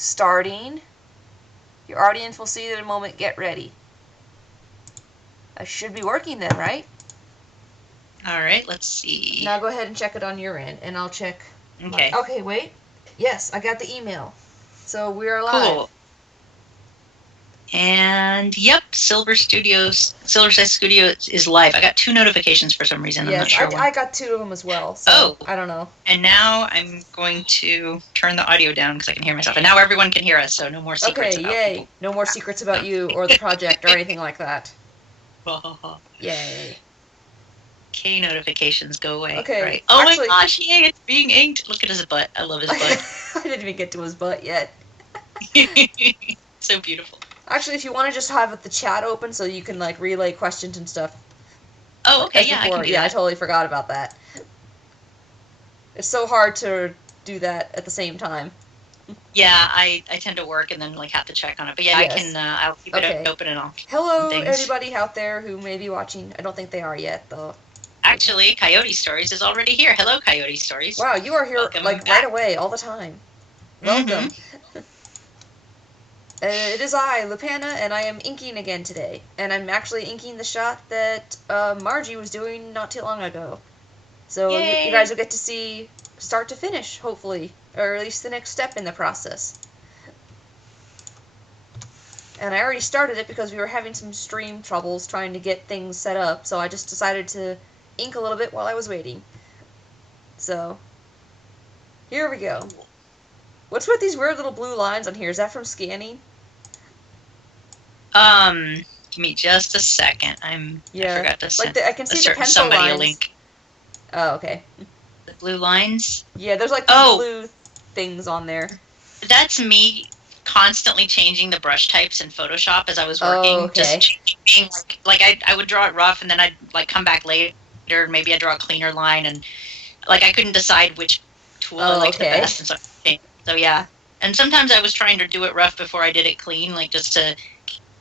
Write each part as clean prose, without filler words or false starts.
starting. Your audience will see it in a moment. Get ready. I should be working then, right? All right, let's see. Now go ahead and check it on your end, and I'll check. Okay. Okay, wait. Yes, I got the email. So we are live. Cool. And yep, Silver Side Studio is live. I got 2 notifications for some reason. Yes, I'm not sure I got 2 of them as well. So I don't know. And now I'm going to turn the audio down because I can hear myself. And now everyone can hear us, so no more secrets about yay. people. No more secrets about you or the project or anything like that. Yay. K notifications go away. Okay. Right. Oh actually, my gosh, yay, it's being inked. Look at his butt. I love his butt. I didn't even get to his butt yet. So beautiful. Actually, if you want to just have the chat open so you can like relay questions and stuff. Oh, okay, yeah, I can do that. I totally forgot about that. It's so hard to do that at the same time. Yeah, I tend to work and then like have to check on it. But yeah, yes. I can. I'll keep it open and all. Hello, everybody out there who may be watching. I don't think they are yet, though. Actually, Coyote Stories is already here. Hello, Coyote Stories. Wow, you are here Welcome like back. Right away, all the time. Welcome. Mm-hmm. It is I, Lupana, and I am inking again today. And I'm actually inking the shot that Margie was doing not too long ago. So you guys will get to see start to finish, hopefully. Or at least the next step in the process. And I already started it because we were having some stream troubles trying to get things set up. So I just decided to ink a little bit while I was waiting. So, here we go. What's with these weird little blue lines on here? Is that from scanning? Give me just a second. I forgot to send. I can see the pencil lines. A link. Oh, okay. The blue lines? Yeah, there's like the blue things on there. That's me constantly changing the brush types in Photoshop as I was working. Oh, okay. Just changing, like I would draw it rough and then I'd like come back later and maybe I'd draw a cleaner line and like I couldn't decide which tool I liked the best and so yeah. And sometimes I was trying to do it rough before I did it clean, like just to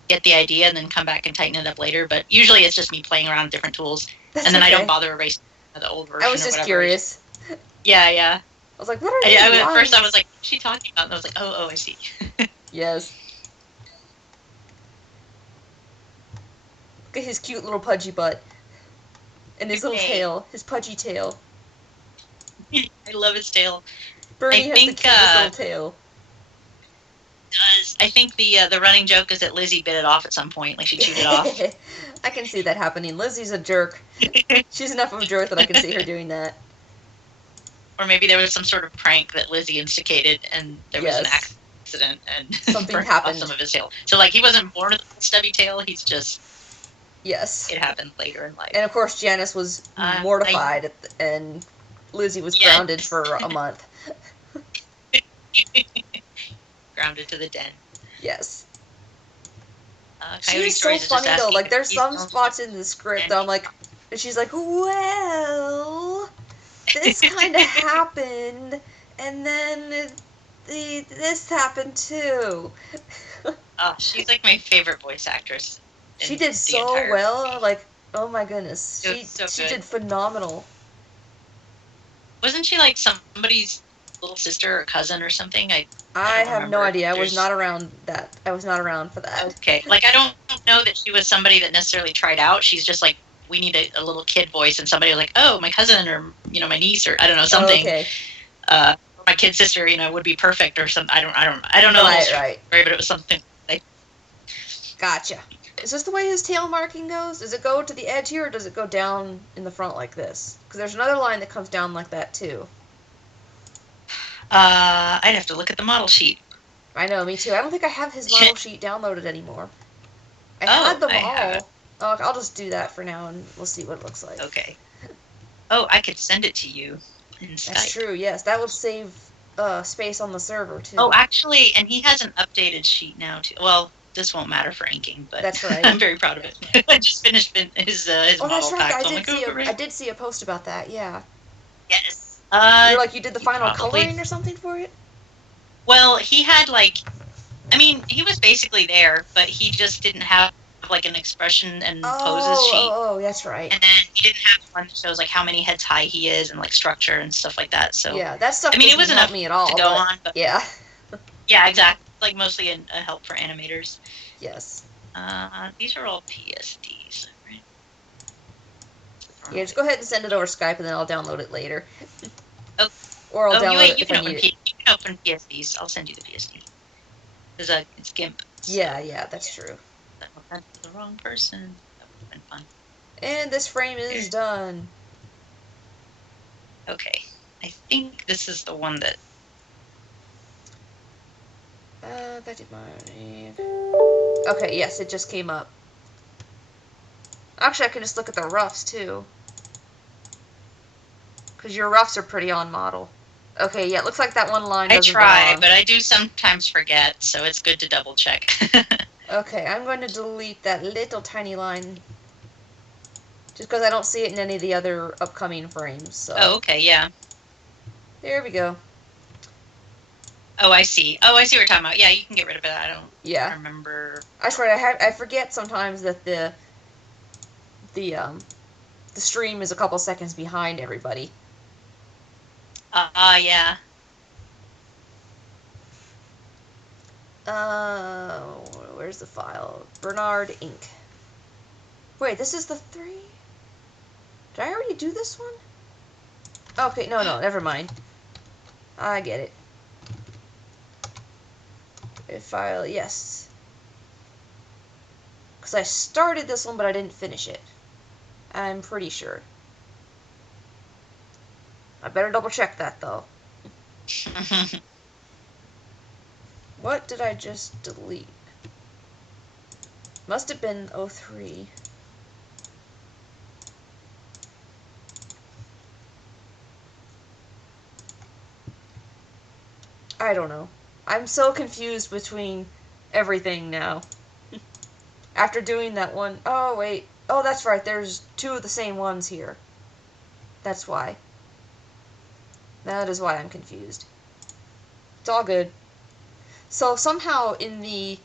get the idea and then come back and tighten it up later. But usually it's just me playing around with different tools. And then I don't bother erasing the old version. I was just curious. Yeah. I was like, what are these lines? At first I was like, what's she talking about? And I was like, oh, I see. Yes. Look at his cute little pudgy butt. And his little tail. His pudgy tail. I love his tail. Bernie has the cutest little tail. I think the running joke is that Lizzie bit it off at some point, like she chewed it off. I can see that happening. Lizzie's a jerk. She's enough of a jerk that I can see her doing that. Or maybe there was some sort of prank that Lizzie instigated, and there was an accident, and something happened. Off some of his tail. So, like, he wasn't born with a stubby tail. He's just it happened later in life. And of course, Janice was mortified, and Lizzie was grounded for a month. Grounded to the den. Yes. She's so funny though. Like there's some spots in the script that I'm like, and she's like, well, this kind of happened, and then this happened too. She's like my favorite voice actress. She did so well. Like, oh my goodness, she did phenomenal. Wasn't she like somebody's little sister or cousin or something? I have no idea. I was not around that. I was not around for that. Okay. Like, I don't know that she was somebody that necessarily tried out. She's just like, we need a little kid voice, and somebody was like, oh, my cousin or, my niece or I don't know, something. Okay. My kid sister, would be perfect or something. I don't know. Right. But it was something. Gotcha. Is this the way his tail marking goes? Does it go to the edge here, or does it go down in the front like this? Because there's another line that comes down like that, too. I'd have to look at the model sheet. I know, me too. I don't think I have his model sheet downloaded anymore. I had them all. Oh, I'll just do that for now, and we'll see what it looks like. Okay. Oh, I could send it to you in Skype. That's true, yes. That would save space on the server, too. Oh, actually, and he has an updated sheet now, too. Well, this won't matter for inking, but that's right. I'm very proud of it. I just finished his model that's right. pack. I did see a post about that, yeah. Yes. You did the final coloring or something for it? Well, he had he was basically there, but he just didn't have like an expression and poses sheet. Oh, that's right. And then he didn't have one that shows like how many heads high he is and like structure and stuff like that. So yeah, that stuff it wasn't help me at all to go on, but yeah. Yeah, exactly. Like mostly a help for animators. Yes. These are all PSDs, right? Yeah, just go ahead and send it over Skype, and then I'll download it later. Oh, Or I'll oh, download it you if I can need open it. you can open PSDs. I'll send you the PSD because it's GIMP. So Yeah, that's true. that went to the wrong person. That would have been fun. And this frame is done. Okay, I think this is the one that. That did mine. Okay, yes, it just came up. Actually, I can just look at the roughs too, because your roughs are pretty on model. Okay, yeah, it looks like that one line I doesn't try, belong. but I do sometimes forget, so it's good to double check. Okay, I'm going to delete that little tiny line, just because I don't see it in any of the other upcoming frames. So. Oh, okay, yeah. There we go. Oh, I see. Oh, I see what you're talking about. Yeah, you can get rid of it. I don't remember. I swear, I forget sometimes that the stream is a couple seconds behind everybody. Yeah. Where's the file? Bernard Inc. Wait, this is the 3? Did I already do this one? Okay, no, never mind. I get it. File, yes. Because I started this one, but I didn't finish it. I'm pretty sure. I better double check that, though. What did I just delete? Must have been 03. I don't know. I'm so confused between everything now. After doing that one, oh wait, oh that's right, there's 2 of the same ones here. That's why. That is why I'm confused. It's all good. So somehow in the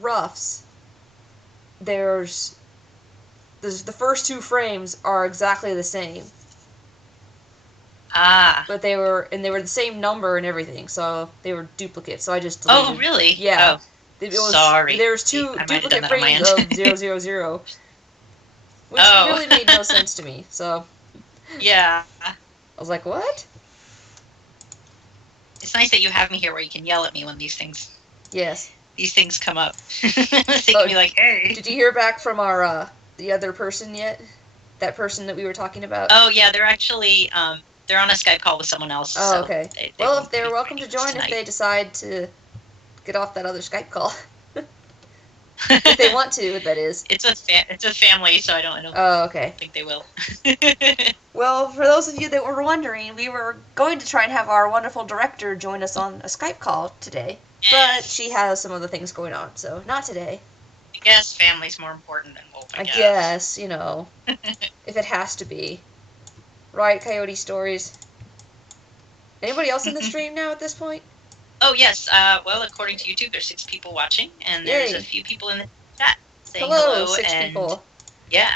roughs, there's the first 2 frames are exactly the same. But they were the same number and everything, so they were duplicates. So I just deleted. Oh, really? Yeah. Oh, it was, sorry. There's 2 duplicate frames of 000, which really made no sense to me. So. Yeah. I was like, what? It's nice that you have me here where you can yell at me when these things. Yes. These things come up. They can be like, hey. Did you hear back from our the other person yet? That person that we were talking about? Oh yeah, they're actually they're on a Skype call with someone else. Oh, okay. They well, if they're welcome to join if they decide to get off that other Skype call. If they want to, that is. It's a family, so I don't Oh, okay. think they will. Well, for those of you that were wondering, we were going to try and have our wonderful director join us on a Skype call today, but she has some other things going on, so not today. I guess family's more important than Wolf, I guess, you know, if it has to be. Right, Coyote Stories? Anybody else in the stream now at this point? Oh, yes. Well, according to YouTube, there's 6 people watching, and there's a few people in the chat saying hello. 6 people. Yeah.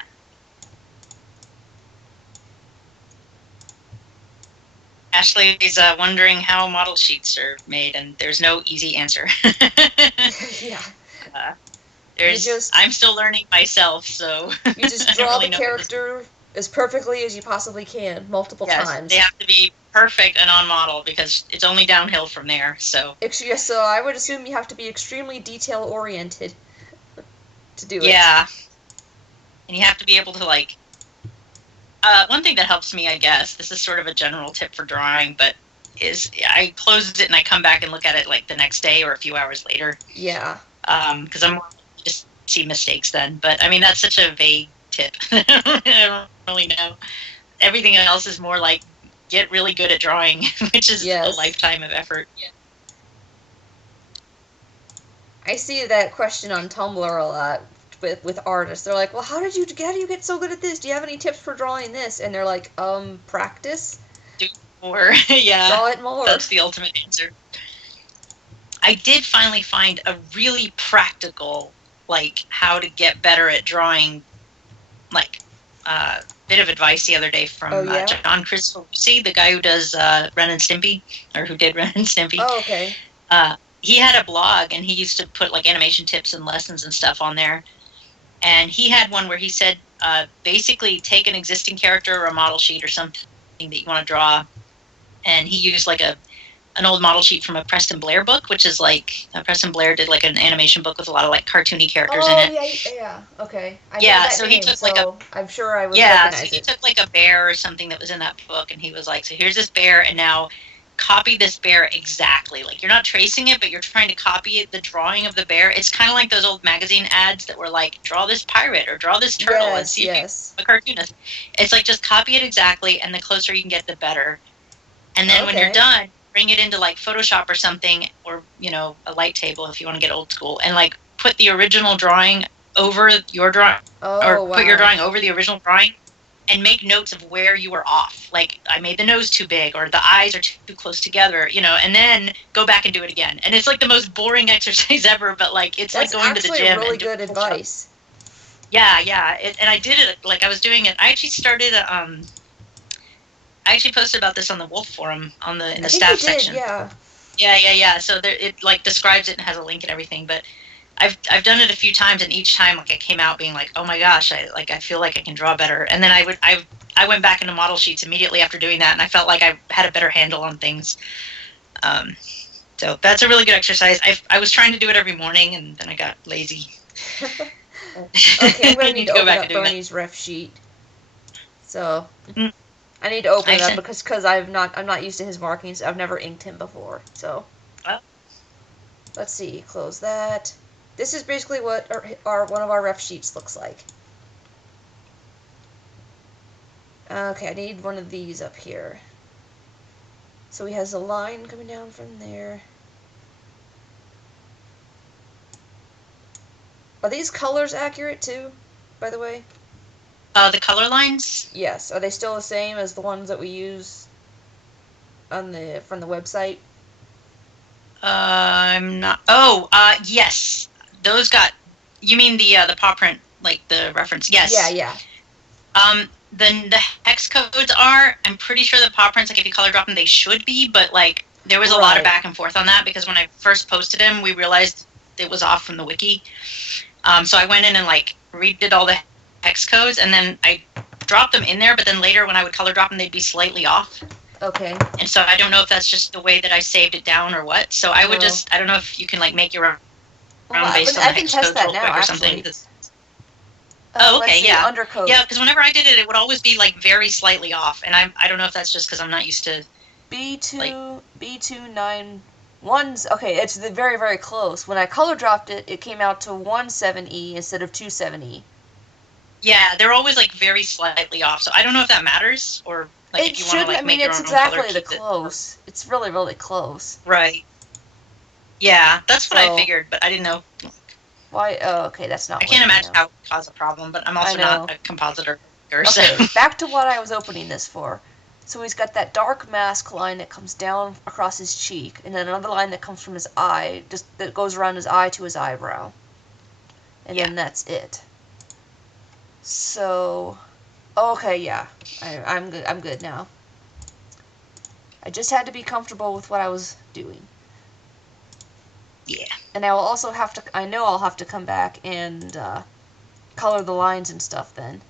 Ashley is wondering how model sheets are made, and there's no easy answer. Yeah. I'm still learning myself, so you just draw the character as perfectly as you possibly can, multiple times. They have to be perfect and on model because it's only downhill from there. So so I would assume you have to be extremely detail oriented to do it. Yeah, and you have to be able to like. One thing that helps me, I guess, this is sort of a general tip for drawing, but is I close it and I come back and look at it like the next day or a few hours later. Yeah. Because I'm just see mistakes then. But I mean, that's such a vague tip. I don't really know. Everything else is more like get really good at drawing, which is a lifetime of effort. Yeah. I see that question on Tumblr a lot with artists. They're like, well, how do you get so good at this? Do you have any tips for drawing this? And they're like, practice. Do more. Yeah. Draw it more. That's the ultimate answer. I did finally find a really practical, like, how to get better at drawing, like, bit of advice the other day from John Chris, the guy who does Ren and Stimpy, or who did Ren and Stimpy. Oh, okay. he had a blog, and he used to put like animation tips and lessons and stuff on there. And he had one where he said, basically take an existing character or a model sheet or something that you want to draw, and he used like an old model sheet from a Preston Blair book, which is like Preston Blair did like an animation book with a lot of like cartoony characters in it. Yeah, okay. I know Yeah, that so name, he took like a I'm sure I would yeah, so recognize he it. took like a bear or something that was in that book, and he was like, so here's this bear, and now copy this bear exactly. Like you're not tracing it, but you're trying to copy it, the drawing of the bear. It's kind of like those old magazine ads that were like, draw this pirate or draw this turtle and see if you're a cartoonist. It's like just copy it exactly, and the closer you can get, the better. And then when you're done, bring it into like Photoshop or something, or a light table if you want to get old school, and like put the original drawing over your drawing, put your drawing over the original drawing, and make notes of where you were off. Like I made the nose too big, or the eyes are too close together, and then go back and do it again. And it's like the most boring exercise ever, but like it's That's like going to the gym. That's really good advice. Yeah, and I did it like I was doing it. I actually started I actually posted about this on the Wolf forum in the staff section. Yeah. So there, it like describes it and has a link and everything. But I've done it a few times, and each time like I came out being like, oh my gosh, I feel like I can draw better. And then I went back into model sheets immediately after doing that, and I felt like I had a better handle on things. So that's a really good exercise. I was trying to do it every morning, and then I got lazy. Okay, I'm going to need to open up Bernie's ref sheet. So. I need to open it up because I'm not used to his markings. I've never inked him before. So let's see. Close that. This is basically what one of our ref sheets looks like. Okay, I need one of these up here. So he has a line coming down from there. Are these colors accurate too, by the way? The color lines? Yes. Are they still the same as the ones that we use from the website? I'm not. Oh, yes. Those got. You mean the paw print, like the reference? Yes. Yeah. Then the hex codes are. I'm pretty sure the paw prints, like if you color drop them, they should be. But like there was a lot of back and forth on that because when I first posted them, we realized it was off from the wiki. So I went in and like redid all the hex codes, and then I dropped them in there, but then later when I would color drop them, they'd be slightly off. Okay. And so I don't know if that's just the way that I saved it down or what. So I would I don't know if you can like make your own based on the hex codes real quick or something. Oh, okay, yeah. Undercode. Yeah, because whenever I did it, it would always be like very slightly off, and I don't know if that's just because I'm not used to. B291's okay. It's very very close. When I color dropped it, it came out to 17E instead of 27E. Yeah, they're always like very slightly off. So I don't know if that matters or like it if you want to like make your own color. It's exactly the close. It's really really close. Right. Yeah, that's what I figured, but I didn't know. Why? Oh, okay, that's not. I can't imagine how it would cause a problem, but I'm also not a compositor. Okay, back to what I was opening this for. So he's got that dark mask line that comes down across his cheek, and then another line that comes from his eye, just that goes around his eye to his eyebrow. And then that's it. So, okay, yeah, I'm good. I'm good now. I just had to be comfortable with what I was doing. Yeah. And I will also have to. I know I'll have to come back and color the lines and stuff then.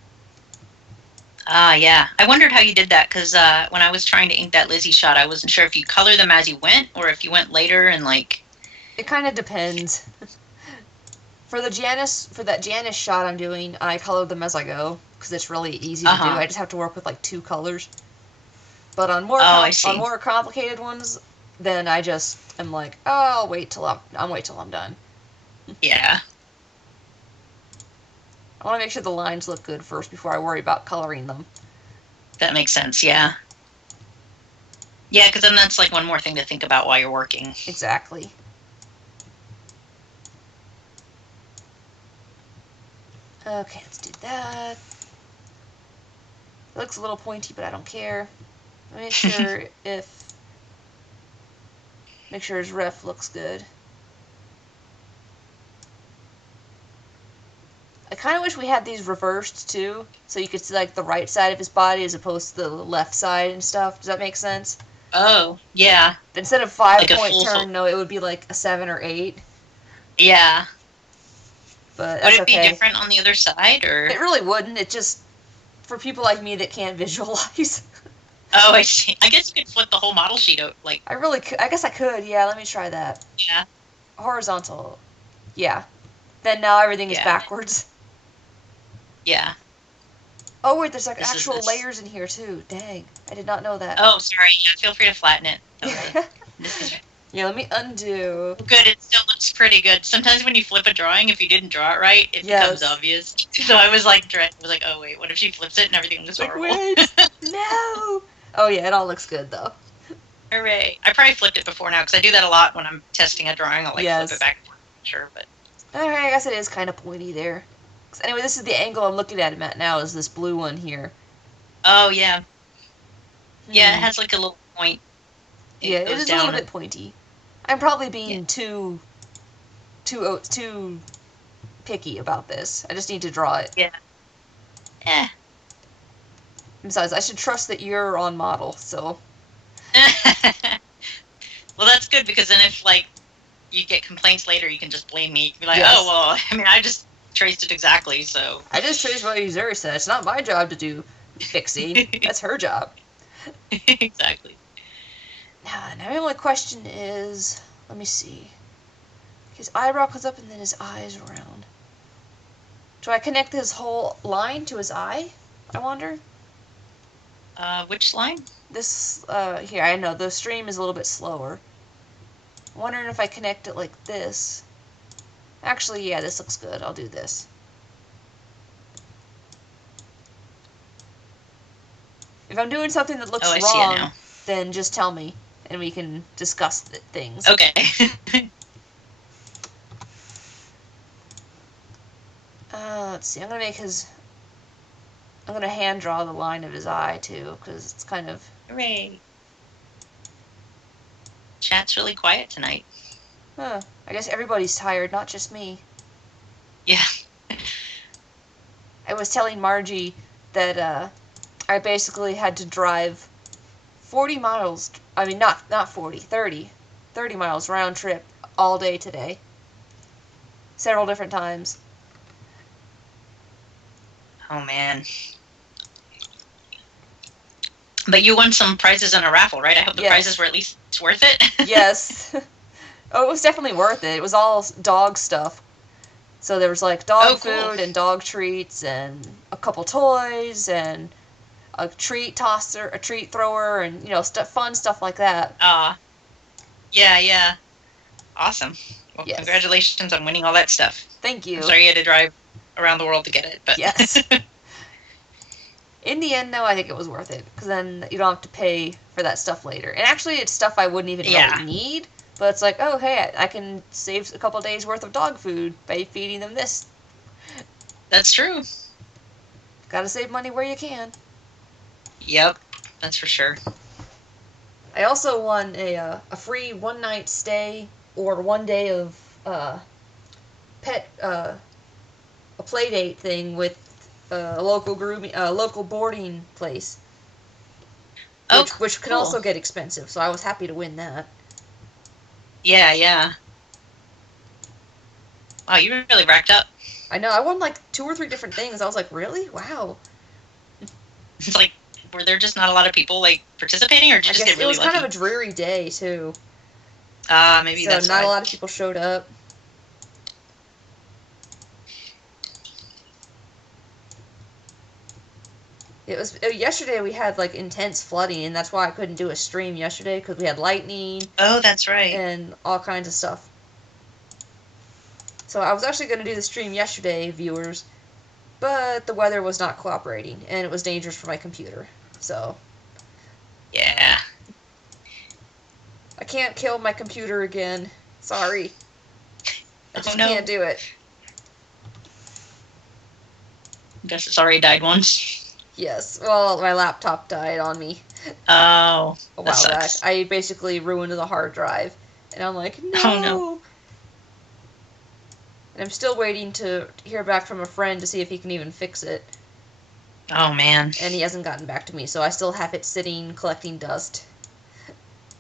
Yeah. I wondered how you did that because when I was trying to ink that Lizzie shot, I wasn't sure if you color them as you went or if you went later and like. It kind of depends. For that Janice shot I'm doing, I colored them as I go because it's really easy to do. I just have to work with like 2 colors. But on more more complicated ones, then I just am like, oh, I'll wait till I'm done. Yeah. I want to make sure the lines look good first before I worry about coloring them. That makes sense. Yeah. Yeah, because then that's like one more thing to think about while you're working. Exactly. Okay, let's do that. It looks a little pointy, but I don't care. Make sure his ref looks good. I kind of wish we had these reversed too, so you could see like the right side of his body as opposed to the left side and stuff. Does that make sense? Oh, yeah. Instead of Like a 5-point full. turn, no, it would be like a 7 or 8. Yeah. But Would that's it be okay. different on the other side, or? It really wouldn't. It just, for people like me that can't visualize. Oh, I see. I guess you could flip the whole model sheet out, like. I really could. I guess I could. Yeah, let me try that. Yeah. Horizontal. Yeah. Then now everything is Yeah. backwards. Yeah. Oh, wait, there's like This is actual this. layers in here too. Dang. I did not know that. Oh, sorry. Yeah, feel free to flatten it. Okay. This is Yeah, let me undo. good. It still looks pretty good. Sometimes when you flip a drawing, if you didn't draw it right, it Yes. becomes obvious. So I was like, oh wait, what if she flips it and everything looks Like, horrible? wait. No. Oh, yeah, it all looks good though. Hooray! I probably flipped it before now because I do that a lot when I'm testing a drawing. I'll like Yes. flip it back and forth. Sure, but Alright, I guess it is kind of pointy there. Anyway, this is the angle I'm looking at him at now, is this blue one here. oh yeah, yeah, it Hmm. has like a little point. Yeah, it goes is a little down. bit pointy. I'm probably being Yeah. too picky about this. I just need to draw it. Yeah. Eh. Besides, I should trust that you're on model, so. Well, that's good because then if like you get complaints later, you can just blame me. You can be like, Yes. oh well, I mean, I just traced it exactly, so. I just traced what Uzuri said. It's not my job to do fixing. That's her job. Exactly. Now, my only question is, let me see. His eyebrow comes up and then his eyes round. Do I connect his whole line to his eye? I wonder. Which line? This, here, I know, the stream is a little bit slower. I'm wondering if I connect it like this. Actually, yeah, this looks good. I'll do this. If I'm doing something that looks Oh, I see it wrong, now. then just tell me, and we can discuss things. Okay. Let's see. I'm gonna hand draw the line of his eye too, because it's kind of. Hooray. Chat's really quiet tonight. I guess everybody's tired, not just me. Yeah. I was telling Margie that I basically had to drive 40 miles. I mean, not 40, 30 miles round trip all day today. Several different times. Oh man. But you won some prizes in a raffle, right? I hope the Yes. prizes were at least worth it. Yes. Oh, it was definitely worth it. It was all dog stuff. So there was like dog cool. food and dog treats and a couple toys and a treat tosser, a treat thrower, and fun stuff like that. Yeah. Awesome. Well, Yes. Congratulations on winning all that stuff. Thank you. I'm sorry you had to drive around the world to get it, but Yes. In the end, though, I think it was worth it because then you don't have to pay for that stuff later. And actually, it's stuff I wouldn't even really need. But it's like, oh, hey, I can save a couple days worth of dog food by feeding them this. That's true. Gotta save money where you can. Yep, that's for sure. I also won a free one-night stay or one day of pet a play date thing with a local boarding place, which can cool. also get expensive. So I was happy to win that. Yeah. Wow, you really racked up. I know. I won like 2 or 3 different things. I was like, really? Wow. It's like, were there just not a lot of people like participating, or did you just get really lucky? It was kind of a dreary day too. Maybe so that's not why. a lot of people showed up. It was yesterday. We had like intense flooding, and that's why I couldn't do a stream yesterday because we had lightning. Oh, that's right. And all kinds of stuff. So I was actually going to do the stream yesterday, viewers, but the weather was not cooperating, and it was dangerous for my computer. So. Yeah. I can't kill my computer again. Sorry. I just can't do it. I guess it's already died once. Yes. Well, my laptop died on me. Oh. A while back. I basically ruined the hard drive. And I'm like, no. Oh, no. And I'm still waiting to hear back from a friend to see if he can even fix it. Oh, man. And he hasn't gotten back to me, so I still have it sitting collecting dust.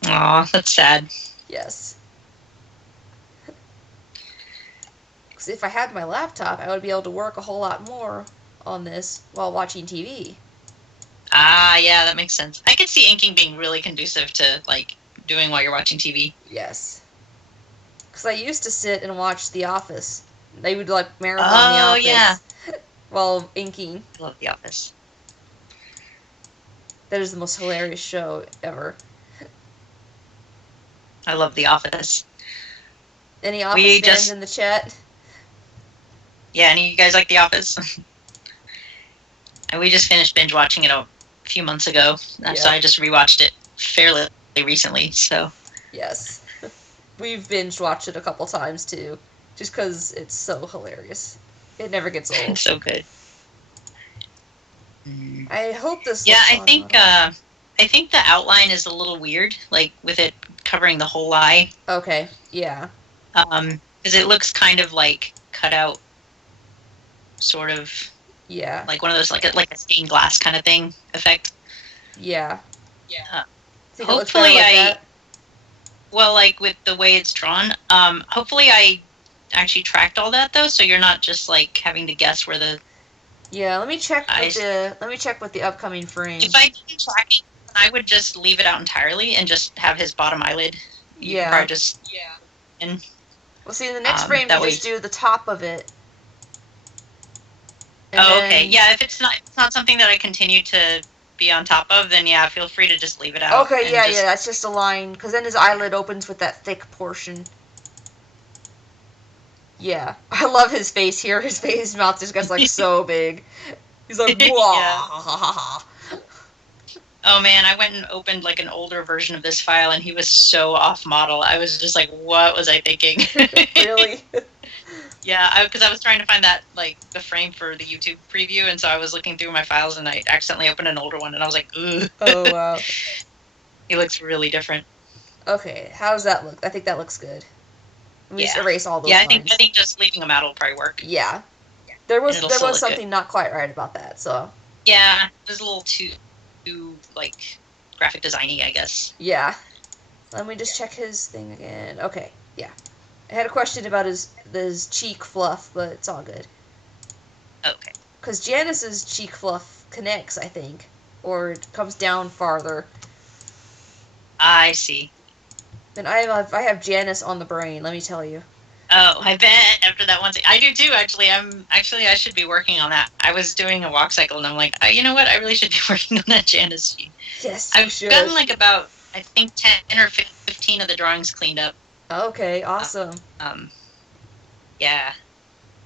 Aw, that's sad. Yes. Because if I had my laptop, I would be able to work a whole lot more on this while watching TV. Ah, yeah, that makes sense. I could see inking being really conducive to, like, doing while you're watching TV. Yes. Because I used to sit and watch The Office. They would, like, marathon The Oh, Office yeah. while inking. I love The Office. That is the most hilarious show ever. I love The Office. Any Office fans in the chat? Yeah, any of you guys like The Office? And we just finished binge watching it a few months ago, so I just rewatched it fairly recently. So yes, we've binge watched it a couple times too, just because it's so hilarious. It never gets old. It's so good. I hope this. Yeah, I think the outline is a little weird, like with it covering the whole eye. Okay. Yeah. Because it looks kind of like cut out, sort of. Yeah. Like one of those, like a stained glass kind of thing effect. Yeah. Yeah. Hopefully well, like with the way it's drawn, hopefully I actually tracked all that though, so you're not just like having to guess where the. Yeah, let me check with the upcoming frames. If I didn't track it, I would just leave it out entirely and just have his bottom eyelid. Yeah. Probably just. Yeah. And. Well, see, in the next frame, you just do the top of it. Okay. Yeah, if it's not something that I continue to be on top of, then yeah, feel free to just leave it out. Okay, yeah, that's just a line, because then his eyelid opens with that thick portion. Yeah. I love his face here. His mouth just gets, like, so big. He's like, wah. Oh man, I went and opened like an older version of this file and he was so off model. I was just like, what was I thinking? Really? Yeah, because I was trying to find that, like, the frame for the YouTube preview, and so I was looking through my files and I accidentally opened an older one and I was like, ugh. Oh, wow. He looks really different. Okay, how does that look? I think that looks good. Let me just erase all those lines. I think just leaving them out will probably work. Yeah. There was something not quite right about that, so. Yeah, it was a little too like, graphic designy, I guess. Yeah. Let me just check his thing again. Okay, yeah. I had a question about his cheek fluff, but it's all good. Okay. Because Janice's cheek fluff connects, I think. Or it comes down farther. I see. And I have Janice on the brain, let me tell you. Oh, I bet after that one. I do too, actually. I should be working on that. I was doing a walk cycle, and I'm like, you know what? I really should be working on that Janice sheet. Yes, I've gotten like about, I think, 10 or 15 of the drawings cleaned up. Okay, awesome. Yeah.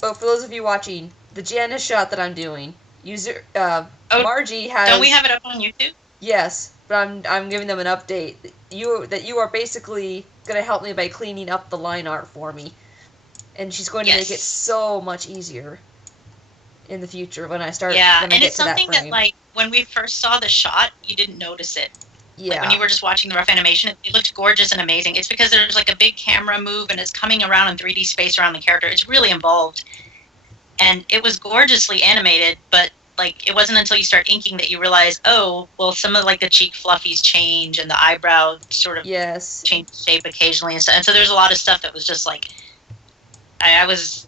Oh, for those of you watching, the Janice shot that I'm doing, Margie has. Don't we have it up on YouTube? Yes, but I'm giving them an update. You are basically gonna help me by cleaning up the line art for me, and she's going to make it so much easier in the future when I start. Yeah, and it's something that, like, when we first saw the shot, you didn't notice it. Yeah. Like, when you were just watching the rough animation, it looked gorgeous and amazing. It's because there's like a big camera move and it's coming around in 3D space around the character. It's really involved. And it was gorgeously animated, but like it wasn't until you start inking that you realize, oh, well, some of like the cheek fluffies change and the eyebrow sort of change shape occasionally and stuff. And so there's a lot of stuff that was just like, I was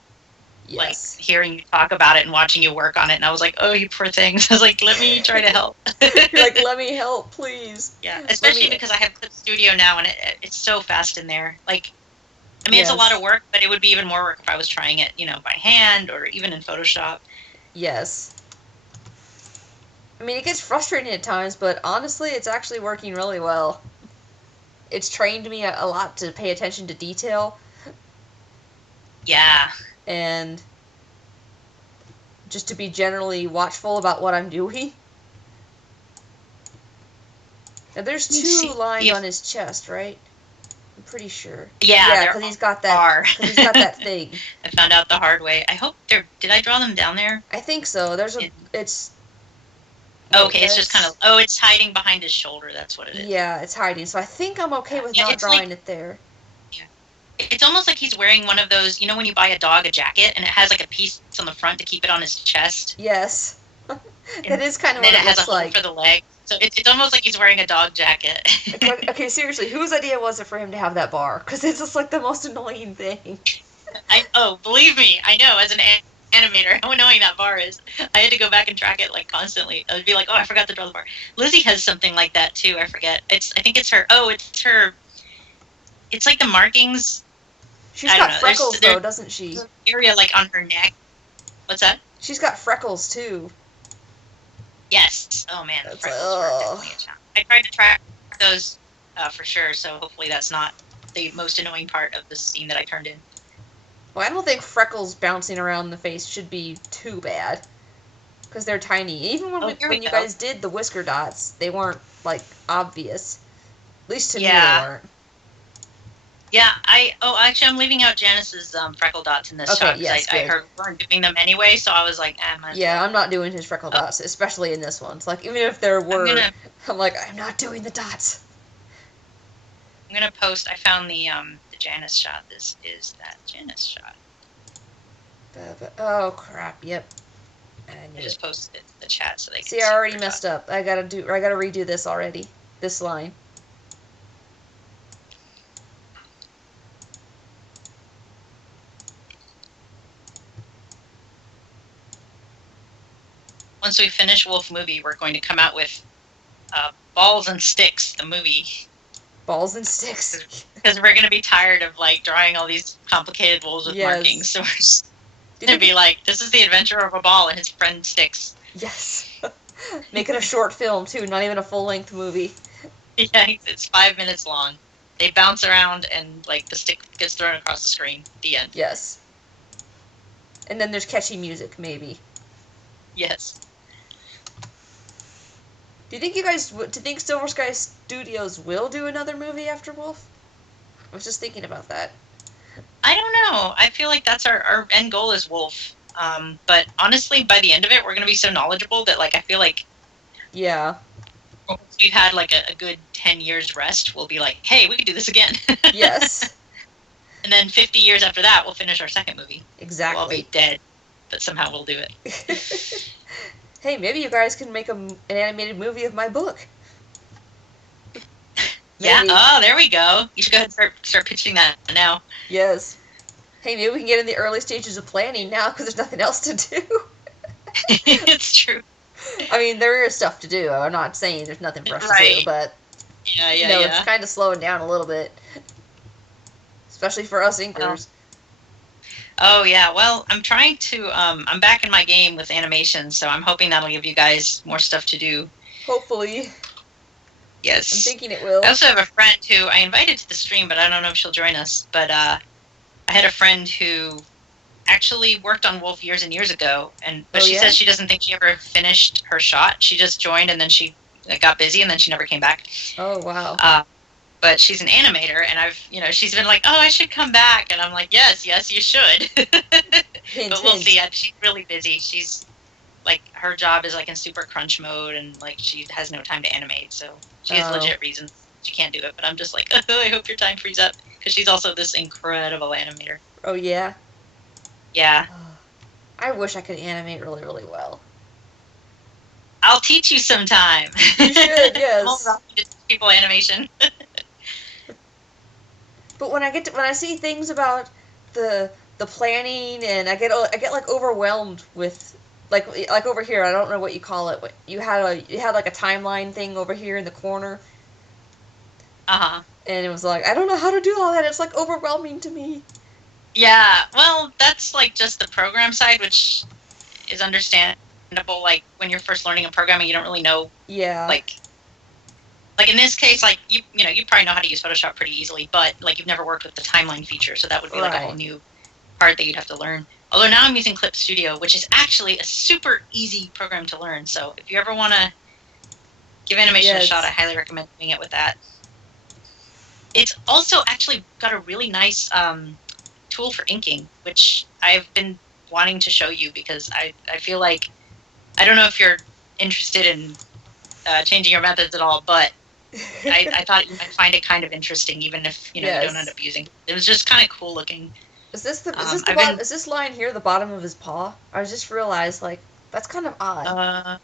like hearing you talk about it and watching you work on it, and I was like, oh, you poor things. I was like, let me try to help. You're like, let me help, please. Yeah, especially because I have Clip Studio now, and it's so fast in there. Like, I mean, it's a lot of work, but it would be even more work if I was trying it, by hand or even in Photoshop. Yes. I mean, it gets frustrating at times, but honestly, it's actually working really well. It's trained me a lot to pay attention to detail. Yeah. And just to be generally watchful about what I'm doing. Now, there's two lines on his chest, right? I'm pretty sure. Yeah, because he's got that. Because he's got that thing. I found out the hard way. I hope did I draw them down there? I think so. It's. Okay, it's just kind of. Oh, it's hiding behind his shoulder. That's what it is. Yeah, it's hiding. So I think I'm okay with not drawing it there. It's almost like he's wearing one of those, when you buy a dog a jacket and it has like a piece on the front to keep it on his chest. Yes. That is kind of what it looks like. For the leg. So it's almost like he's wearing a dog jacket. Okay, seriously, whose idea was it for him to have that bar? Because it's just like the most annoying thing. Believe me, I know. As an animator, how annoying that bar is. I had to go back and track it like constantly. I would be like, oh, I forgot to draw the bar. Lizzie has something like that too. I forget. I think it's her. Oh, it's her. It's like the markings. She's I don't got know. freckles though, doesn't she? There's an area like on her neck. What's that? She's got freckles too. Yes. Oh man, That's freckles were definitely a challenge. I tried to track those for sure. So hopefully that's not the most annoying part of the scene that I turned in. Well, I don't think freckles bouncing around the face should be too bad. Because they're tiny. Even when you guys did the whisker dots, they weren't, like, obvious. At least to me, they weren't. Yeah, actually, I'm leaving out Janice's freckle dots in this shot because I heard we weren't doing them anyway, so I was like, I'm not doing his freckle dots, especially in this one. It's like, even if there were, I'm like, I'm not doing the dots. I'm gonna post. I found the Janice shot. This is that Janice shot. Oh crap! Yep. I just posted it in the chat so they can see. I already messed up. I gotta redo this already. This line. Once we finish Wolf movie, we're going to come out with Balls and Sticks, the movie. Balls and Sticks. Because we're going to be tired of like drawing all these complicated wolves with markings. So we're just going to be like, this is the adventure of a ball and his friend Sticks. Yes. Make it a short film too, not even a full-length movie. Yeah, it's 5 minutes long. They bounce around and like the stick gets thrown across the screen. The end. Yes. And then there's catchy music, maybe. Yes. Do you think Silver Sky Studios will do another movie after Wolf? I was just thinking about that. I don't know. I feel like that's our end goal is Wolf. But honestly, by the end of it, we're going to be so knowledgeable that like I feel like yeah, once we've had like a good 10 years rest, we'll be like, hey, we could do this again. Yes. And then 50 years after that, we'll finish our second movie. Exactly. We'll all be dead, but somehow we'll do it. Hey, maybe you guys can make an animated movie of my book. Yeah. Oh, there we go. You should go ahead and start pitching that now. Yes. Hey, maybe we can get in the early stages of planning now because there's nothing else to do. It's true. I mean, there is stuff to do. I'm not saying there's nothing for us to do, but it's kind of slowing down a little bit, especially for us inkers. Oh yeah, well, I'm trying to. I'm back in my game with animation, so I'm hoping that'll give you guys more stuff to do. Hopefully. Yes. I'm thinking it will. I also have a friend who I invited to the stream, but I don't know if she'll join us. But I had a friend who actually worked on Wolf years and years ago, but she says she doesn't think she ever finished her shot. She just joined and then she got busy and then she never came back. Oh wow. But she's an animator, and she's been like, oh, I should come back, and I'm like, yes, you should. But we'll see. She's really busy. She's like, her job is like in super crunch mode, and like she has no time to animate, so she has legit reasons she can't do it. But I'm just like, oh, I hope your time frees up, because she's also this incredible animator. Oh yeah. Yeah. I wish I could animate really, really well. I'll teach you sometime. You should, yes. I'll teach people animation. But when I see things about the planning, and I get like overwhelmed with like over here, I don't know what you call it. You had like a timeline thing over here in the corner. Uh-huh. And it was like, I don't know how to do all that. It's like overwhelming to me. Yeah, well, that's like just the program side, which is understandable. Like when you're first learning a programming, you don't really know. Yeah. Like in this case, like you probably know how to use Photoshop pretty easily, but like you've never worked with the timeline feature, so that would be like a whole new part that you'd have to learn. Although now I'm using Clip Studio, which is actually a super easy program to learn. So if you ever want to give animation a shot, I highly recommend doing it with that. It's also actually got a really nice tool for inking, which I've been wanting to show you because I feel like, I don't know if you're interested in changing your methods at all, but I thought you might find it kind of interesting, even if you don't end up using it. It was just kind of cool looking. Is this line here the bottom of his paw? I just realized, like, that's kind of odd.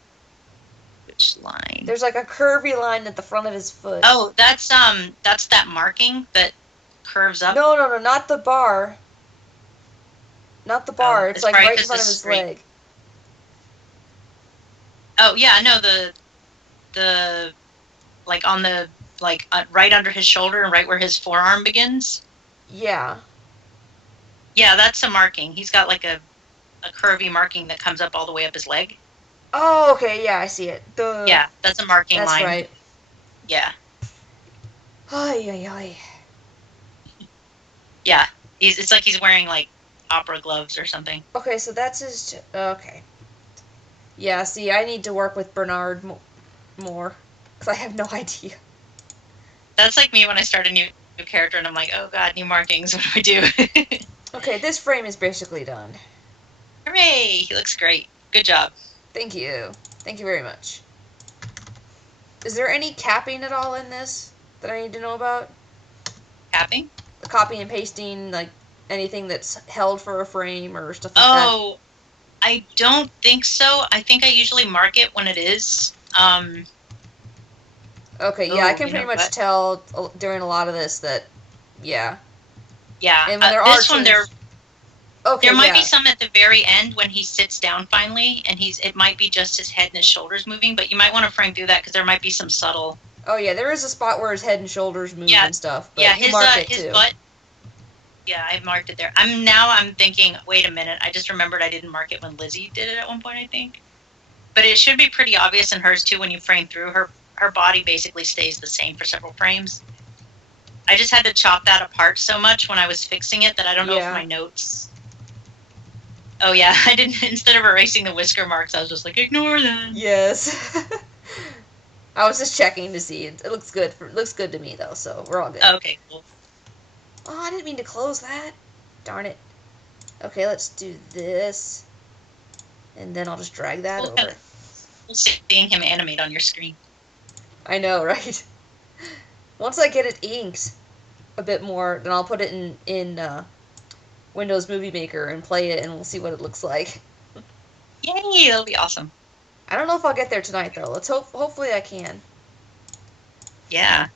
Which line? There's like a curvy line at the front of his foot. Oh, that's that marking that curves up. No, not the bar. Not the bar. It's like right in front of his leg. Oh yeah, no, the like on the right under his shoulder and right where his forearm begins. Yeah. Yeah, that's a marking. He's got like a curvy marking that comes up all the way up his leg. Oh, okay, yeah, I see it. Yeah, that's a marking line. That's right. Yeah. Ay. Yeah, it's like he's wearing like opera gloves or something. Okay, so that's his. Okay. Yeah, see, I need to work with Bernard more because I have no idea. That's like me when I start a new character and I'm like, oh god, new markings. What do I do? Okay, this frame is basically done. Hooray! He looks great. Good job. Thank you. Thank you very much. Is there any capping at all in this that I need to know about? Capping? The copying and pasting, like anything that's held for a frame or stuff like that? Oh, I don't think so. I think I usually mark it when it is. Okay, yeah, I can pretty much tell during a lot of this that, yeah. Yeah, and when there are this one there. Okay, there might be some at the very end when he sits down finally, and it might be just his head and his shoulders moving, but you might want to frame through that because there might be some subtle. Oh yeah, there is a spot where his head and shoulders move and stuff. But yeah, his butt. Yeah, I marked it there. I'm thinking, wait a minute, I just remembered I didn't mark it when Lizzie did it at one point, I think. But it should be pretty obvious in hers too when you frame through. Her body basically stays the same for several frames. I just had to chop that apart so much when I was fixing it that I don't know if my notes. Oh yeah, I didn't. Instead of erasing the whisker marks, I was just like, ignore them. Yes. I was just checking to see. It looks good. It looks good to me though, so we're all good. Okay, cool. Oh, I didn't mean to close that. Darn it. Okay, let's do this, and then I'll just drag that over. Seeing him animate on your screen. I know, right? Once I get it inked a bit more, then I'll put it in Windows Movie Maker and play it, and we'll see what it looks like. Yay, that'll be awesome. I don't know if I'll get there tonight, though. Let's hopefully I can. Yeah.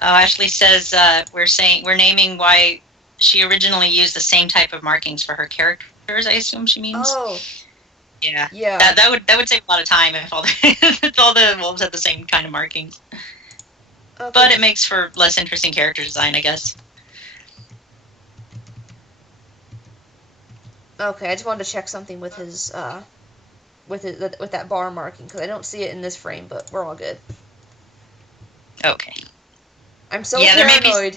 Oh, Ashley says we're naming why she originally used the same type of markings for her characters. I assume she means. Oh. Yeah. Yeah. That would take a lot of time if all the wolves had the same kind of markings. Okay. But it makes for less interesting character design, I guess. Okay, I just wanted to check something with his with that bar marking because I don't see it in this frame, but we're all good. Okay. I'm so paranoid.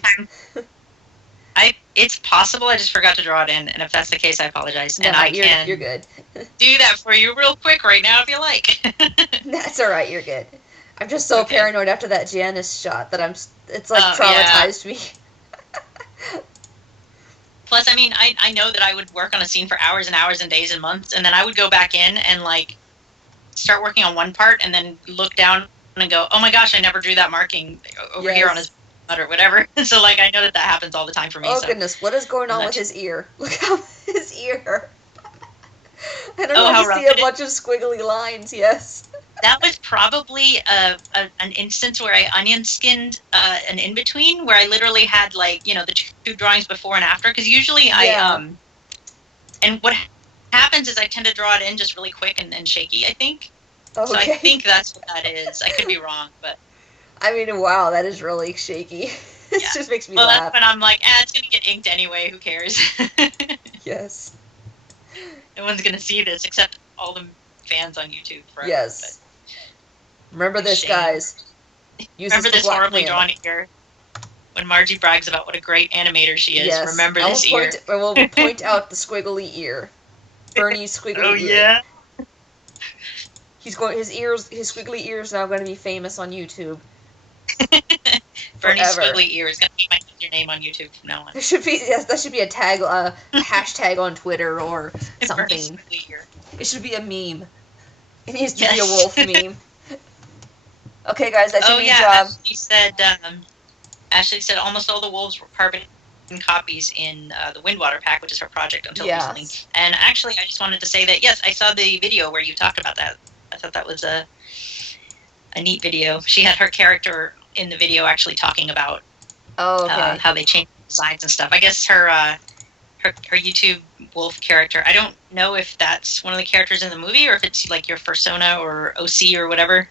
It's possible I just forgot to draw it in, and if that's the case, I apologize. No, and you're good. Do that for you real quick right now if you like. That's all right. You're good. I'm just so paranoid after that Janice shot that it's like traumatized me. Plus, I mean, I know that I would work on a scene for hours and hours and days and months, and then I would go back in and like start working on one part, and then look down and go, oh my gosh, I never drew that marking over here on his butt or whatever. So like, I know that happens all the time for me. Oh goodness, what is going on with his ear? Look how his ear. I don't know if you see a bunch of squiggly lines. Yes. That was probably an instance where I onion skinned an in between, where I literally had like the two drawings before and after. Because usually and what happens is I tend to draw it in just really quick and shaky. I think. Okay. So I think that's what that is. I could be wrong, but. I mean, wow, that is really shaky. It just makes me laugh. Well, that's when I'm like, it's gonna get inked anyway. Who cares? Yes. No one's gonna see this except all the fans on YouTube. Forever, yes. Remember this, guys. Remember this horribly drawn ear. When Margie brags about what a great animator she is, remember this ear. I will point out the squiggly ear. Bernie's squiggly ear. Oh, yeah? His squiggly ear is now going to be famous on YouTube. Bernie's squiggly ear is going to be my username on YouTube from now on. That should be a tag, a hashtag on Twitter or something. Bernie's squiggly ear. It should be a meme. It needs to be a wolf meme. Okay, guys, that's your new job. Ashley said almost all the wolves were carbon copies in the Windwater pack, which is her project until recently. And actually, I just wanted to say that, yes, I saw the video where you talked about that. I thought that was a neat video. She had her character in the video actually talking about how they changed designs and stuff. I guess her YouTube wolf character. I don't know if that's one of the characters in the movie or if it's like your fursona or OC or whatever.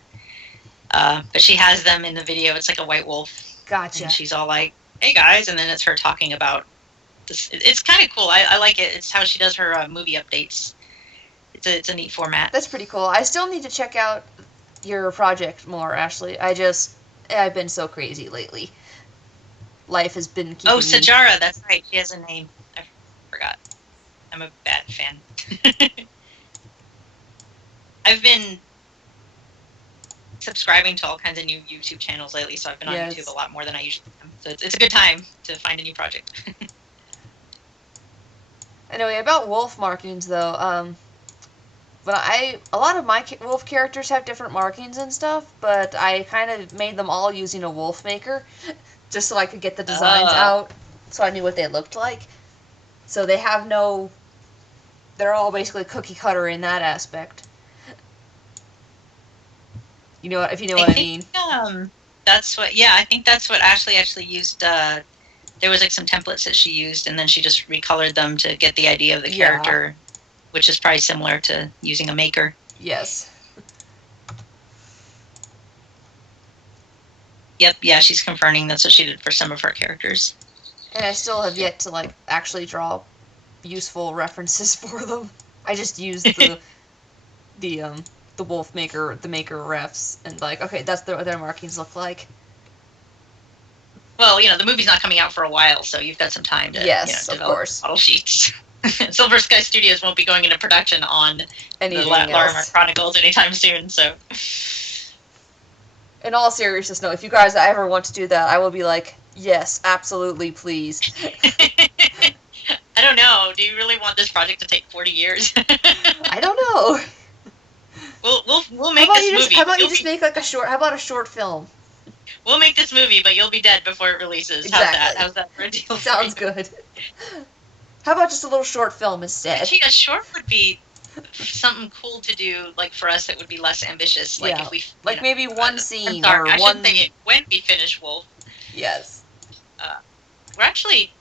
But she has them in the video. It's like a white wolf. Gotcha. And she's all like, "Hey guys," and then it's her talking about this. It's kind of cool. I like it. It's how she does her movie updates. It's a neat format. That's pretty cool. I still need to check out your project more, Ashley. I've been so crazy lately. Life has been keeping Sajara, that's right. She has a name. I forgot. I'm a bad fan. I've been subscribing to all kinds of new YouTube channels lately, so I've been on YouTube a lot more than I usually am. So it's a good time to find a new project. Anyway, about wolf markings though, but a lot of my wolf characters have different markings and stuff, but I kind of made them all using a wolf maker, just so I could get the designs out, so I knew what they looked like. So they have they're all basically cookie cutter in that aspect. You know, if you know what I mean. That's what. Yeah, I think that's what Ashley actually used. There was like some templates that she used, and then she just recolored them to get the idea of the character, which is probably similar to using a maker. Yes. Yep. Yeah, she's confirming that's what she did for some of her characters. And I still have yet to actually draw useful references for them. I just used the wolf maker, the maker refs, and okay, that's what their markings look like. Well, the movie's not coming out for a while, so you've got some time to develop model sheets. Silver Sky Studios won't be going into production on the Larimer Chronicles anytime soon, so. In all seriousness, no, if you guys ever want to do that, I will be like, yes, absolutely, please. I don't know. Do you really want this project to take 40 years? I don't know. We'll make this movie. How about you just make how about a short film? We'll make this movie, but you'll be dead before it releases. Exactly. How's that for a deal? Sounds good. How about just a little short film instead? Actually, a short would be something cool to do, for us that would be less ambitious. If we, maybe one scene or I shouldn't say it when we finish Wolf. Yes. We're actually,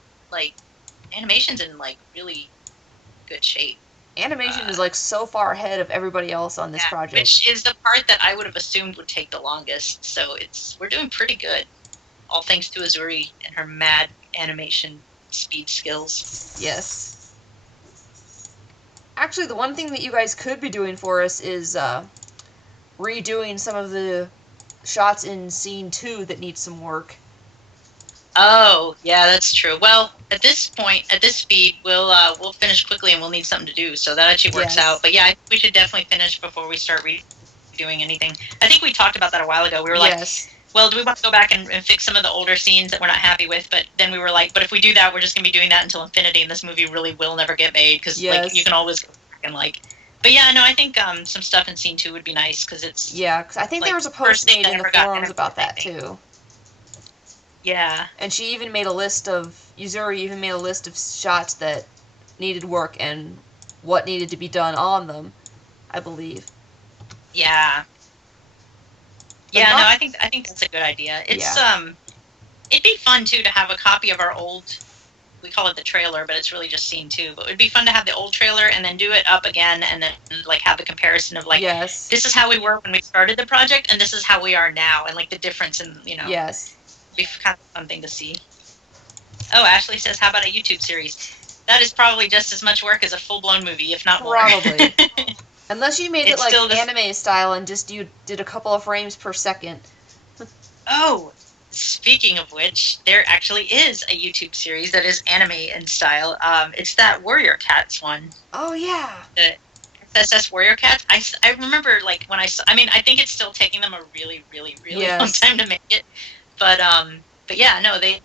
animation's in, really good shape. Animation is so far ahead of everybody else on this project. Which is the part that I would have assumed would take the longest. So we're doing pretty good. All thanks to Azuri and her mad animation speed skills. Yes. Actually, the one thing that you guys could be doing for us is redoing some of the shots in scene 2 that need some work. Oh, yeah, that's true. Well, at this point, at this speed, we'll finish quickly and we'll need something to do, so that actually works out. But yeah, I think we should definitely finish before we start redoing anything. I think we talked about that a while ago. We were like, well, do we want to go back and fix some of the older scenes that we're not happy with? But then we were like, but if we do that, we're just going to be doing that until infinity, and this movie really will never get made, because you can always go back and But yeah, no, I think some stuff in scene 2 would be nice, because it's... Yeah, because I think there was a post made in the forums about that, too. Yeah. And Uzuri even made a list of shots that needed work and what needed to be done on them, I believe. Yeah. No, I think that's a good idea. It's it'd be fun too to have a copy of our old, we call it the trailer, but it's really just scene 2. But it'd be fun to have the old trailer and then do it up again and then have the comparison of this is how we were when we started the project and this is how we are now and the difference in Yes. Be kind of a fun thing to see. Oh, Ashley says, how about a YouTube series? That is probably just as much work as a full-blown movie, if not more. Probably. Unless you made it anime style and just you did a couple of frames per second. Oh, speaking of which, there actually is a YouTube series that is anime in style. It's that Warrior Cats one. Oh, yeah. The SS Warrior Cats. I remember, when I saw... I mean, I think it's still taking them a really, really, really long time to make it. But yeah, no, they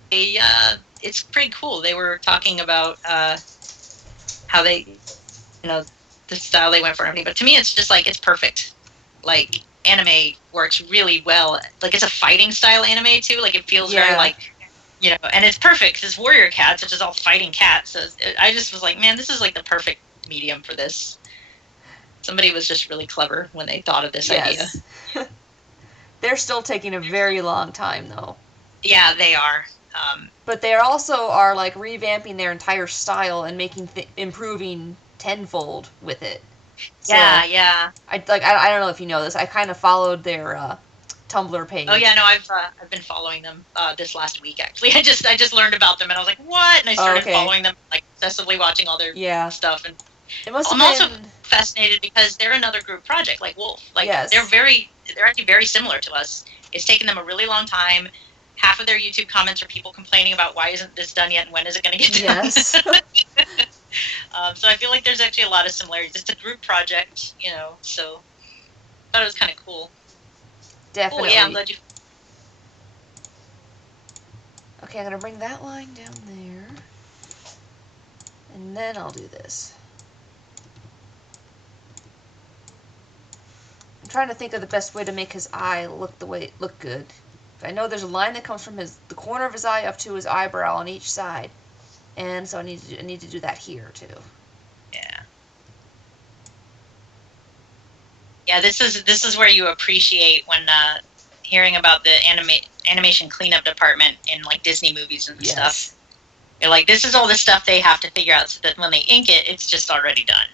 it's pretty cool. They were talking about how they, the style they went for and everything. But to me, it's just it's perfect. Anime works really well. It's a fighting style anime too. It feels very and it's perfect. It's Warrior Cats, which is all fighting cats. So I just was like, man, this is the perfect medium for this. Somebody was just really clever when they thought of this idea. They're still taking a very long time, though. Yeah, they are. But they also are like revamping their entire style and improving tenfold with it. So yeah. I don't know if you know this. I kind of followed their Tumblr page. Oh yeah, no, I've been following them this last week actually. I just learned about them and I was like, what? And I started following them, like obsessively watching all their stuff. And I'm also fascinated because they're another group project, like Wolf. Like they're actually very similar to us. It's taken them a really long time. Half of their YouTube comments are people complaining about why isn't this done yet and when is it going to get done. Yes. So I feel like there's actually a lot of similarities. It's a group project, so I thought it was kind of cool. Definitely. Oh, yeah, I'm glad you... Okay, I'm going to bring that line down there. And then I'll do this. I'm trying to think of the best way to make his eye look good. I know there's a line that comes from the corner of his eye up to his eyebrow on each side. And so I need to do that here, too. Yeah. Yeah, this is where you appreciate when hearing about the animation cleanup department in like Disney movies and stuff. You're like, this is all the stuff they have to figure out so that when they ink it, it's just already done.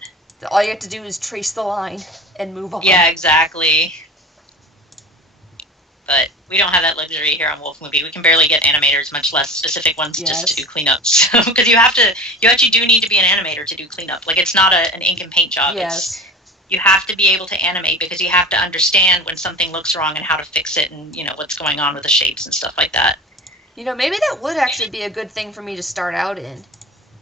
All you have to do is trace the line and move on. Yeah, exactly. But we don't have that luxury here on Wolf Movie. We can barely get animators, much less specific ones just to do cleanups. Because you actually do need to be an animator to do cleanup. Like, it's not an ink and paint job. Yes. You have to be able to animate because you have to understand when something looks wrong and how to fix it and, what's going on with the shapes and stuff like that. Maybe that would actually be a good thing for me to start out in.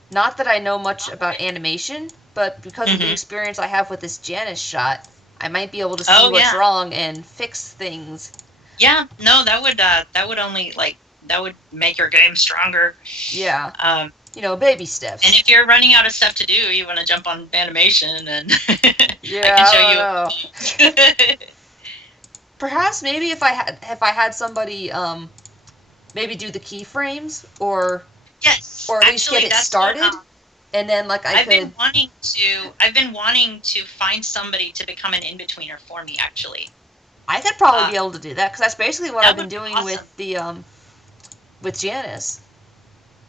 Not that I know much about animation, but because of the experience I have with this Janice shot, I might be able to see what's wrong and fix things. Yeah, no, that would only that would make your game stronger. Yeah. Baby steps. And if you're running out of stuff to do, you want to jump on animation, and yeah, I can show you. Perhaps maybe if I had somebody maybe do the keyframes or at least get it started, and then I've been wanting to find somebody to become an in-betweener for me actually. I could probably be able to do that because that's basically what I've been doing with the with Janice.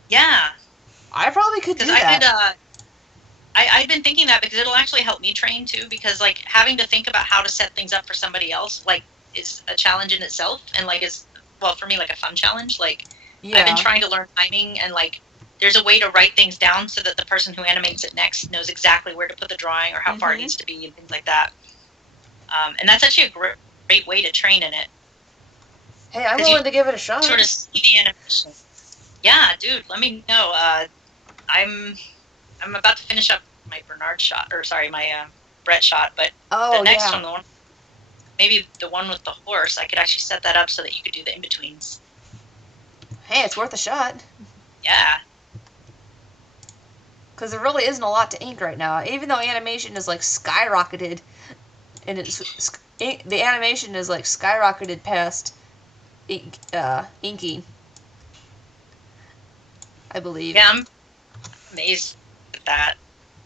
Yeah. I probably could do that. I've been thinking that because it'll actually help me train too. Because having to think about how to set things up for somebody else is a challenge in itself, and is for me a fun challenge. I've been trying to learn timing, and there's a way to write things down so that the person who animates it next knows exactly where to put the drawing or how far it needs to be and things like that. And that's actually a great way to train in it. Hey, I'm willing to give it a shot. Sort of see the animation. Yeah, dude, let me know. I'm about to finish up my my Brett shot, but the next one, maybe the one with the horse, I could actually set that up so that you could do the in-betweens. Hey, it's worth a shot. Yeah. Because there really isn't a lot to ink right now. Even though animation is skyrocketed, and the animation is skyrocketed past inking. I believe. Yeah, I'm amazed at that.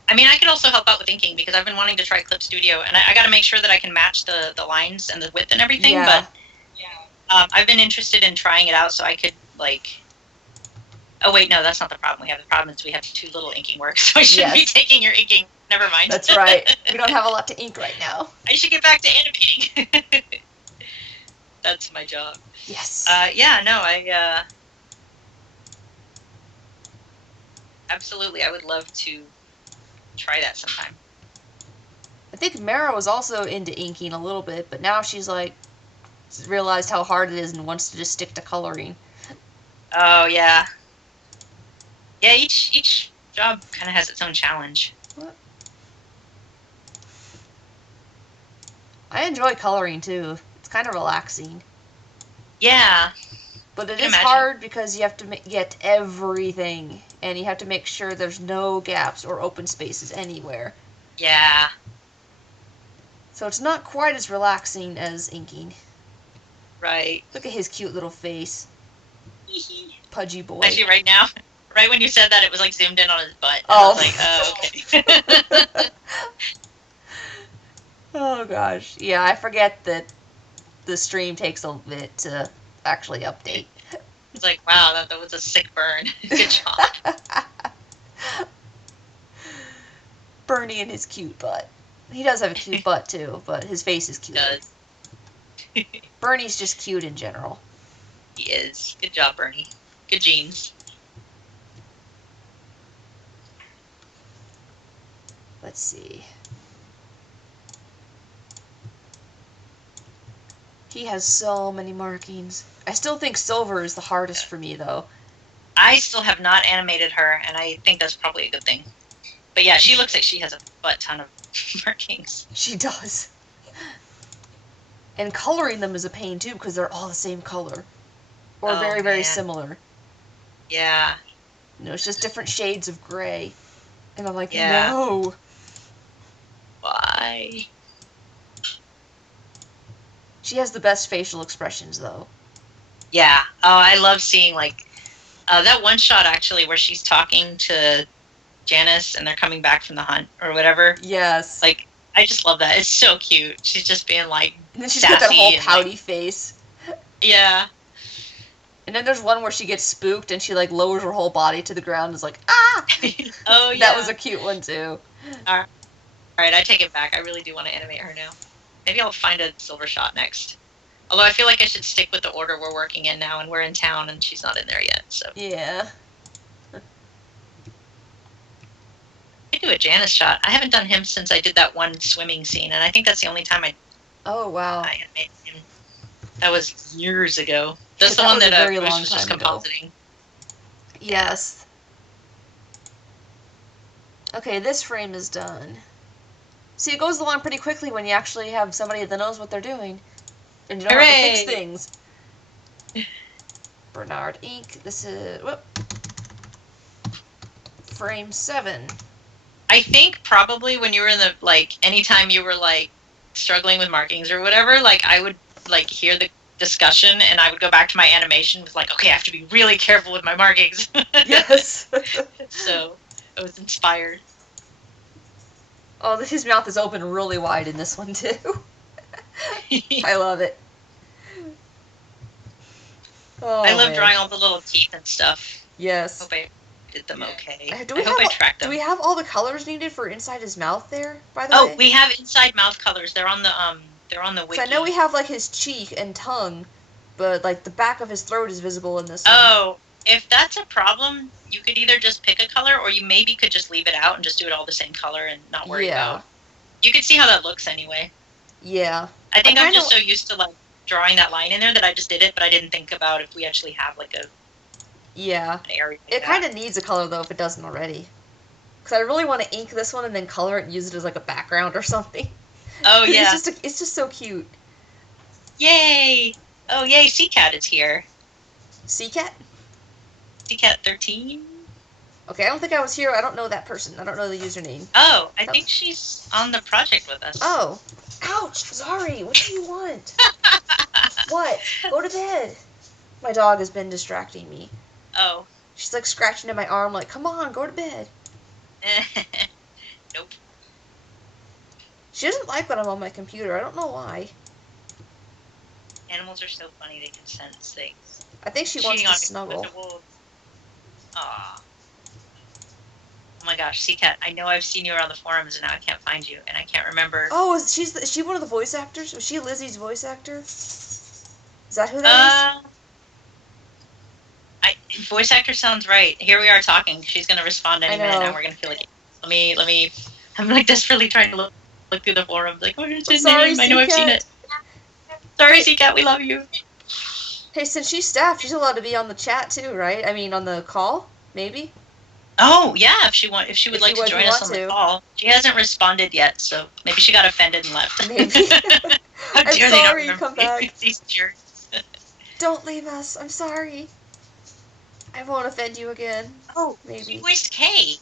I mean, I could also help out with inking because I've been wanting to try Clip Studio, and I got to make sure that I can match the lines and the width and everything. Yeah. But I've been interested in trying it out so I could Oh wait, no, that's not the problem. We have the problem is we have too little inking work, so I shouldn't be taking your inking. Never mind. That's right. We don't have a lot to ink right now. I should get back to animating. That's my job. Yes. Yeah. No. Absolutely, I would love to try that sometime. I think Mara was also into inking a little bit, but now she's realized how hard it is and wants to just stick to coloring. Oh yeah. Yeah, each job kind of has its own challenge. What? I enjoy coloring too. It's kind of relaxing. Yeah. But it is hard because you have to get everything, and you have to make sure there's no gaps or open spaces anywhere. Yeah. So it's not quite as relaxing as inking. Right. Look at his cute little face. Pudgy boy. Actually, right now, right when you said that, it was zoomed in on his butt. Oh. I was okay. Oh gosh. Yeah, I forget that the stream takes a bit to actually update. It's like, wow, that was a sick burn. Good job. Bernie and his cute butt. He does have a cute butt too, but his face is cute. He does. Bernie's just cute in general. He is. Good job, Bernie. Good genes. Let's see. He has so many markings. I still think silver is the hardest for me, though. I still have not animated her, and I think that's probably a good thing. But yeah, she looks like she has a butt ton of markings. She does. And coloring them is a pain, too, because they're all the same color. Or very, very similar. Yeah. You know, it's just different shades of gray. And I'm like, Yeah. no. Why? She has the best facial expressions, though. Yeah. Oh, I love seeing, like, that one shot, actually, where she's talking to Janice and they're coming back from the hunt or whatever. Yes. Like, I just love that. It's so cute. She's just being, like, and then she's got that whole pouty face. Yeah. And then there's one where she gets spooked and she, like, lowers her whole body to the ground and is like, ah! Oh, yeah. That was a cute one, too. All right, I take it back. I really do want to animate her now. Maybe I'll find a silver shot next. Although I feel like I should stick with the order we're working in now, and we're in town, and she's not in there yet, so. Yeah. I do a Janice shot. I haven't done him since I did that one swimming scene, and I think that's the only time I wow. animated him. That was years ago. That's the that one was that a very Bruce long was just time ago. compositing. Yes. Okay, this frame is done. See, it goes along pretty quickly when you actually have somebody that knows what they're doing. And you don't have to fix things. Bernard ink. This is... Whoop. Frame 7. I think probably when you were in the, like, anytime you were, like, struggling with markings or whatever, like, I would, like, hear the discussion and I would go back to my animation with, like, okay, I have to be really careful with my markings. Yes. So, I was inspired. Oh, his mouth is open really wide in this one, too. I love it. Oh, I love man. drawing all the little teeth and stuff. Yes. Hope I did them okay. I hope I tracked them. Do we have all the colors needed for inside his mouth there, by the way? Oh, we have inside mouth colors. They're on the wiki. So I know we have, like, his cheek and tongue, but, like, the back of his throat is visible in this one. Oh, if that's a problem, you could either just pick a color, or you maybe could just leave it out and just do it all the same color and not worry about it. You could see how that looks anyway. Yeah. I think I'm just so used to, like, drawing that line in there that I just did it, but I didn't think about if we actually have, like, an area like it kind of needs a color, though, if it doesn't already. Because I really want to ink this one and then color it and use it as, like, a background or something. Oh, yeah. It's just so cute. Yay! Oh, yay, Seacat is here. Seacat? Seacat 13? Okay, I don't think I was here. I don't know that person. I don't know the username. Oh, I think she's on the project with us. Oh. Ouch! Sorry. What do you want? What? Go to bed. My dog has been distracting me. Oh. She's, like, scratching at my arm like, come on, go to bed. Nope. She doesn't like when I'm on my computer. I don't know why. Animals are so funny. They can sense things. I think she wants to snuggle. Aw. Oh my gosh, Seacat, I know I've seen you around the forums and now I can't find you and I can't remember. Oh, is she one of the voice actors? Was she Lizzie's voice actor? Is that who that is? Voice actor sounds right. Here we are talking. She's gonna respond any minute now. We're gonna feel like let me I'm like desperately trying to look through the forums like, what is his name? I know I've seen it. Sorry, Seacat, we love you. Hey, since she's staff, she's allowed to be on the chat too, right? I mean, on the call, maybe? Oh, yeah, if she would like to join us on the call. She hasn't responded yet, so maybe she got offended and left. Maybe. I'm sorry, come back. These jerks. Don't leave us. I'm sorry. I won't offend you again. Oh, maybe. She voiced Kay.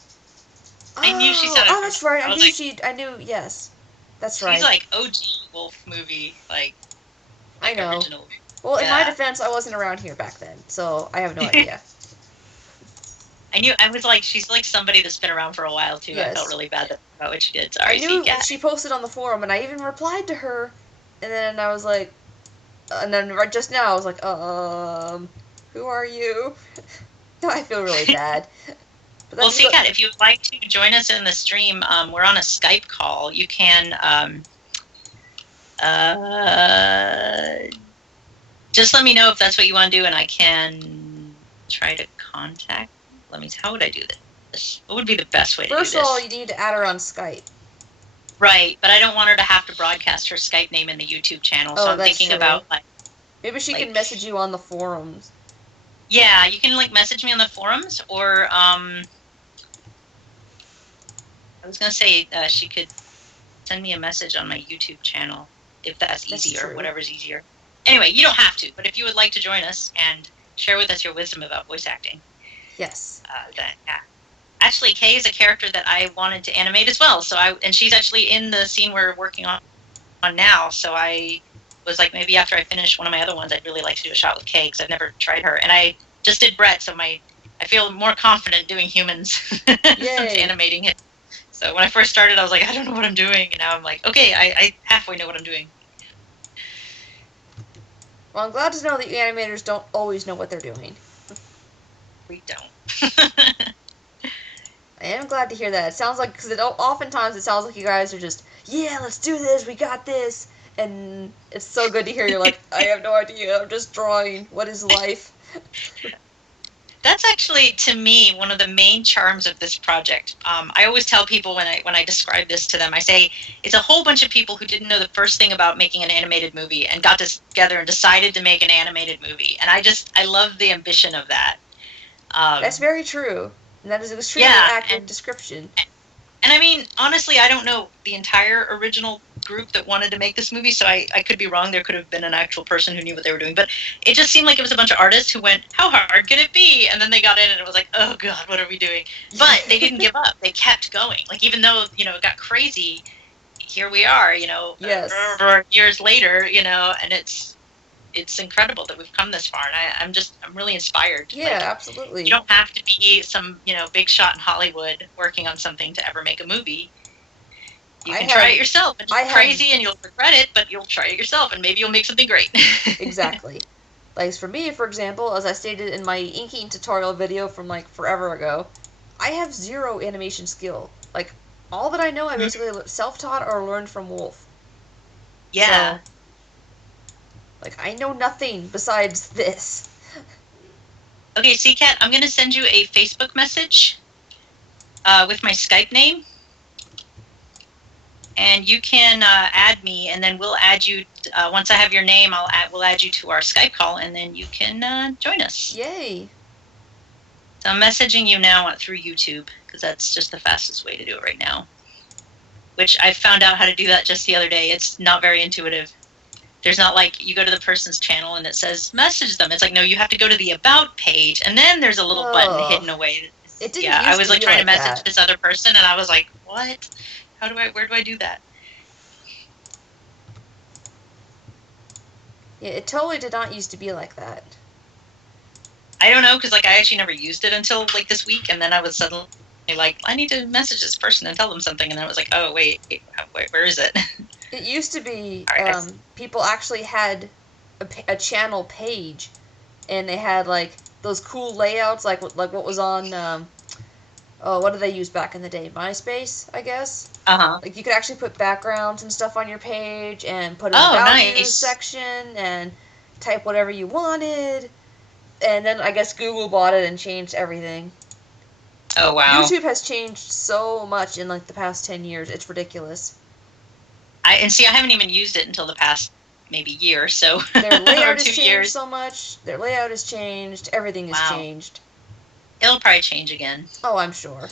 I knew she said it. Oh, that's right. I knew, yes. That's right. She's like OG Wolf movie, like I know. Original. Well, in my defense, I wasn't around here back then, so I have no idea. I was like, she's like somebody that's been around for a while, too. Yes. I felt really bad about what she did. Sorry, I knew she posted on the forum, and I even replied to her, and then I was like, And then right just now, I was like, who are you? I feel really bad. But Well, that's see, Kat, if you would like to join us in the stream, we're on a Skype call. You can just let me know if that's what you want to do, and I can try to contact. How would I do this? What would be the best way to do this? First of all, you need to add her on Skype. Right, but I don't want her to have to broadcast her Skype name in the YouTube channel, so I'm thinking about maybe she can message you on the forums. Yeah, you can message me on the forums, or I was gonna say she could send me a message on my YouTube channel if that's easier, whatever's easier. Anyway, you don't have to, but if you would like to join us and share with us your wisdom about voice acting, yes, then yeah. Actually, Kay is a character that I wanted to animate as well. And she's actually in the scene we're working on now. So I was like, maybe after I finish one of my other ones, I'd really like to do a shot with Kay because I've never tried her. And I just did Brett, so I feel more confident doing humans since animating it. So when I first started, I was like, I don't know what I'm doing, and now I'm like, okay, I halfway know what I'm doing. Well, I'm glad to know that you animators don't always know what they're doing. We don't. I am glad to hear that. It sounds like, because oftentimes it sounds like you guys are just, yeah, let's do this, we got this. And it's so good to hear you're like, I have no idea, I'm just drawing. What is life? That's actually, to me, one of the main charms of this project. I always tell people when I describe this to them, I say, it's a whole bunch of people who didn't know the first thing about making an animated movie and got together and decided to make an animated movie. And I love the ambition of that. That's very true. And that is an extremely accurate description. And I mean, honestly, I don't know the entire original group that wanted to make this movie, so I could be wrong. There could have been an actual person who knew what they were doing. But it just seemed like it was a bunch of artists who went, how hard could it be? And then they got in and it was like, oh, God, what are we doing? But they didn't give up. They kept going. Even though, it got crazy, here we are, yes. Years later, and it's incredible that we've come this far, and I'm really inspired. Yeah, absolutely. You don't have to be some, big shot in Hollywood working on something to ever make a movie. You can try it yourself, and it's crazy, and you'll regret it, but you'll try it yourself, and maybe you'll make something great. Exactly. For me, for example, as I stated in my inking tutorial video from, forever ago, I have zero animation skill. All that I know, I basically self-taught or learned from Wolf. Yeah. So, I know nothing besides this. Okay, CCAT, I'm going to send you a Facebook message with my Skype name. And you can add me, and then we'll add you. Once I have your name, we'll add you to our Skype call, and then you can join us. Yay. So I'm messaging you now through YouTube, because that's just the fastest way to do it right now. Which I found out how to do that just the other day. It's not very intuitive. There's not you go to the person's channel and it says message them. It's no, you have to go to the about page, and then there's a little button hidden away. It didn't I was trying to message this other person, and I was like, what? Where do I do that? Yeah, it totally did not used to be like that. I don't know, because I actually never used it until this week, and then I was suddenly I need to message this person and tell them something, and then I was like, oh wait, where is it? It used to be people actually had a channel page, and they had those cool layouts, like what was on what did they use back in the day? MySpace, I guess. You could actually put backgrounds and stuff on your page, and put an about you section, and type whatever you wanted. And then I guess Google bought it and changed everything. Oh wow! YouTube has changed so much in the past 10 years. It's ridiculous. I haven't even used it until the past maybe year, so their layout has changed so much. Their layout has changed. Everything has changed. It'll probably change again. Oh, I'm sure.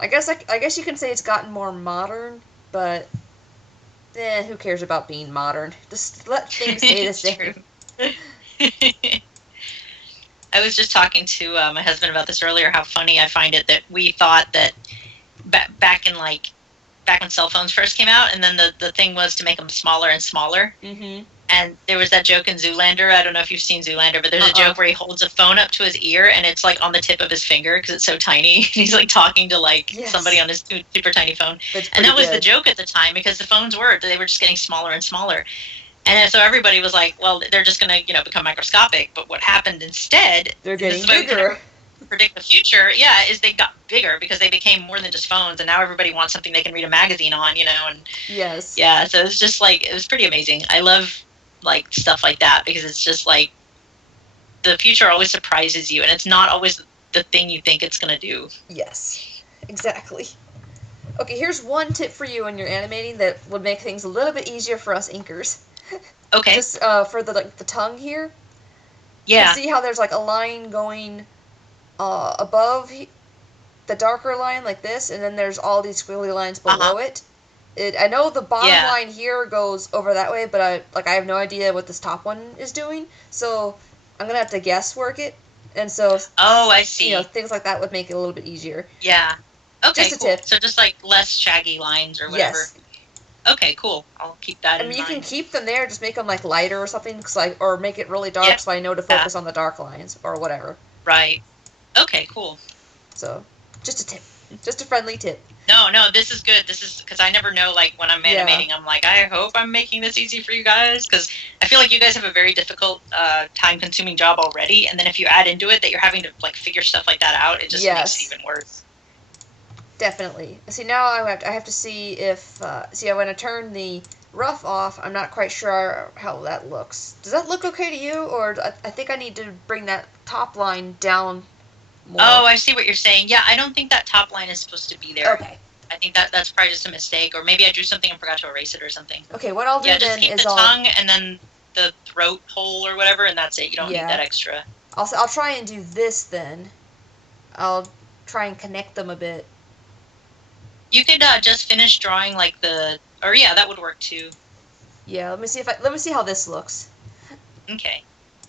I guess you can say it's gotten more modern, but who cares about being modern? Just let things stay the same. I was just talking to my husband about this earlier, how funny I find it that we thought that back when cell phones first came out, and then the thing was to make them smaller and smaller. Mm-hmm. And there was that joke in Zoolander. I don't know if you've seen Zoolander, but there's a joke where he holds a phone up to his ear, and it's on the tip of his finger because it's so tiny. And he's talking to somebody on his super tiny phone. And that was the joke at the time, because the phones they were just getting smaller and smaller. And so everybody was like, well, they're just going to, become microscopic. But what happened instead, They're this getting is what we bigger. can predict the future, is they got bigger because they became more than just phones. And now everybody wants something they can read a magazine on, and Yes. yeah, so it's just like, it was pretty amazing. I love like stuff like that because it's just like the future always surprises you and it's not always the thing you think it's going to do. Yes, exactly. Okay, here's one tip for you when you're animating that would make things a little bit easier for us inkers. Okay. Just for the tongue here. Yeah. You can see how there's like a line going above the darker line like this, and then there's all these squiggly lines below it. I know the bottom line here goes over that way, but I have no idea what this top one is doing, so I'm gonna have to guess work it, and so I see. Things like that would make it a little bit easier. Yeah. Okay. Just a cool. tip. So just like less shaggy lines or whatever. Yes. Okay. Cool. I'll keep that in mind. You can keep them there, just make them like lighter or something, or make it really dark so I know to focus on the dark lines or whatever. Right. Okay. Cool. So, just a tip. Just a friendly tip. No, this is good. This is because I never know, like, when I'm animating, I'm like, I hope I'm making this easy for you guys, because I feel like you guys have a very difficult, time-consuming job already, and then if you add into it that you're having to, like, figure stuff like that out, it just makes it even worse. Definitely. See, now I have to see if, when I turn the rough off, I'm not quite sure how that looks. Does that look okay to you, or I think I need to bring that top line down more. Oh, I see what you're saying. Yeah, I don't think that top line is supposed to be there. Okay. I think that's probably just a mistake, or maybe I drew something and forgot to erase it or something. Okay, what I'll do then is just keep the tongue and then the throat hole or whatever, and that's it. You don't need that extra. I'll try and do this then. I'll try and connect them a bit. You could just finish drawing like that would work too. Yeah, let me see how this looks. Okay.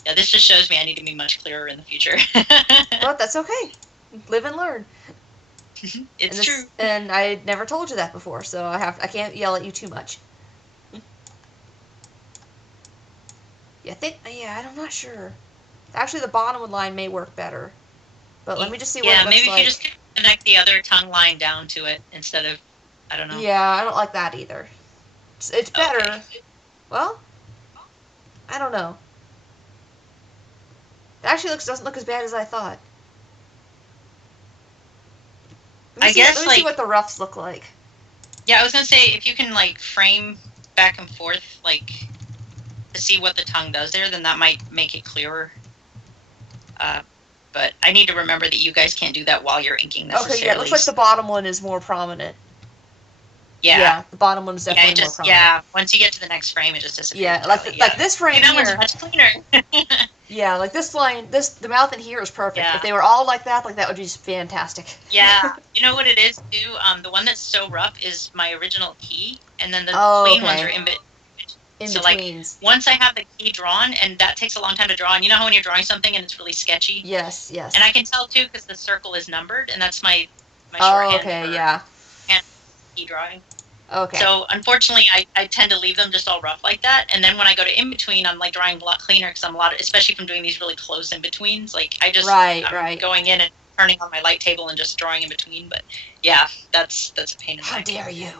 Yeah, this just shows me I need to be much clearer in the future. But that's okay. Live and learn. It's true. And I never told you that before, so I can't yell at you too much. I'm not sure. Actually, the bottom line may work better. But let me just see what it looks like. Yeah, maybe if you just connect the other tongue line down to it instead of, I don't know. Yeah, I don't like that either. It's better. Okay. Well, I don't know. It actually doesn't look as bad as I thought. Let me see what the roughs look like. Yeah, I was gonna say if you can like frame back and forth like to see what the tongue does there, then that might make it clearer. But I need to remember that you guys can't do that while you're inking necessarily. Okay, yeah, it looks like the bottom one is more prominent. Yeah, the bottom one is definitely more prominent. Yeah, once you get to the next frame, it just disappears. Yeah, like this frame that here. That one's much cleaner. Yeah, like this line, the mouth in here is perfect. Yeah. If they were all like that would be just fantastic. Yeah, you know what it is too? The one that's so rough is my original key, and then the clean ones are in so betweens. Like once I have the key drawn, and that takes a long time to draw, and you know how when you're drawing something and it's really sketchy? Yes. And I can tell too because the circle is numbered, and that's my shorthand for key drawing. Okay. So unfortunately, I tend to leave them just all rough like that, and then when I go to in between, I'm like drawing a lot cleaner because especially if I'm doing these really close in betweens. Like I'm going in and turning on my light table and just drawing in between. But yeah, that's a pain in the neck. How dare you!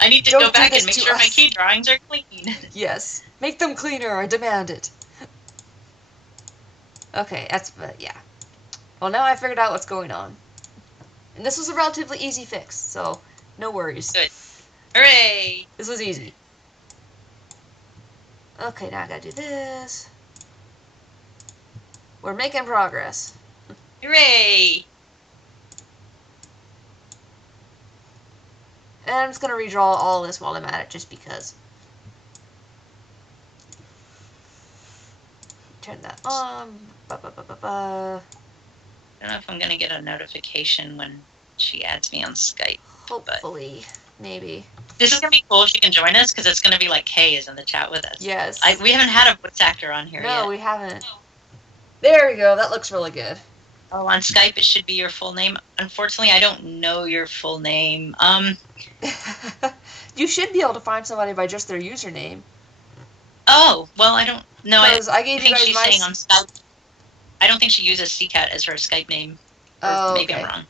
I need to go back and make sure my key drawings are clean. Yes, make them cleaner. I demand it. Okay, yeah. Well, now I figured out what's going on, and this was a relatively easy fix, so. No worries. Good. Hooray! This was easy. Okay, now I gotta do this. We're making progress. Hooray! And I'm just gonna redraw all this while I'm at it, just because. Turn that on. I don't know if I'm gonna get a notification when she adds me on Skype. Hopefully, maybe. This is going to be cool if she can join us, because it's going to be like Kay is in the chat with us. Yes. We haven't had a voice actor on here yet. No, we haven't. There we go. That looks really good. Oh, on Skype it should be your full name. Unfortunately, I don't know your full name. You should be able to find somebody by just their username. Oh, well, I don't know. I gave you guys saying on Skype. I don't think she uses CCAT as her Skype name. Oh, maybe I'm wrong.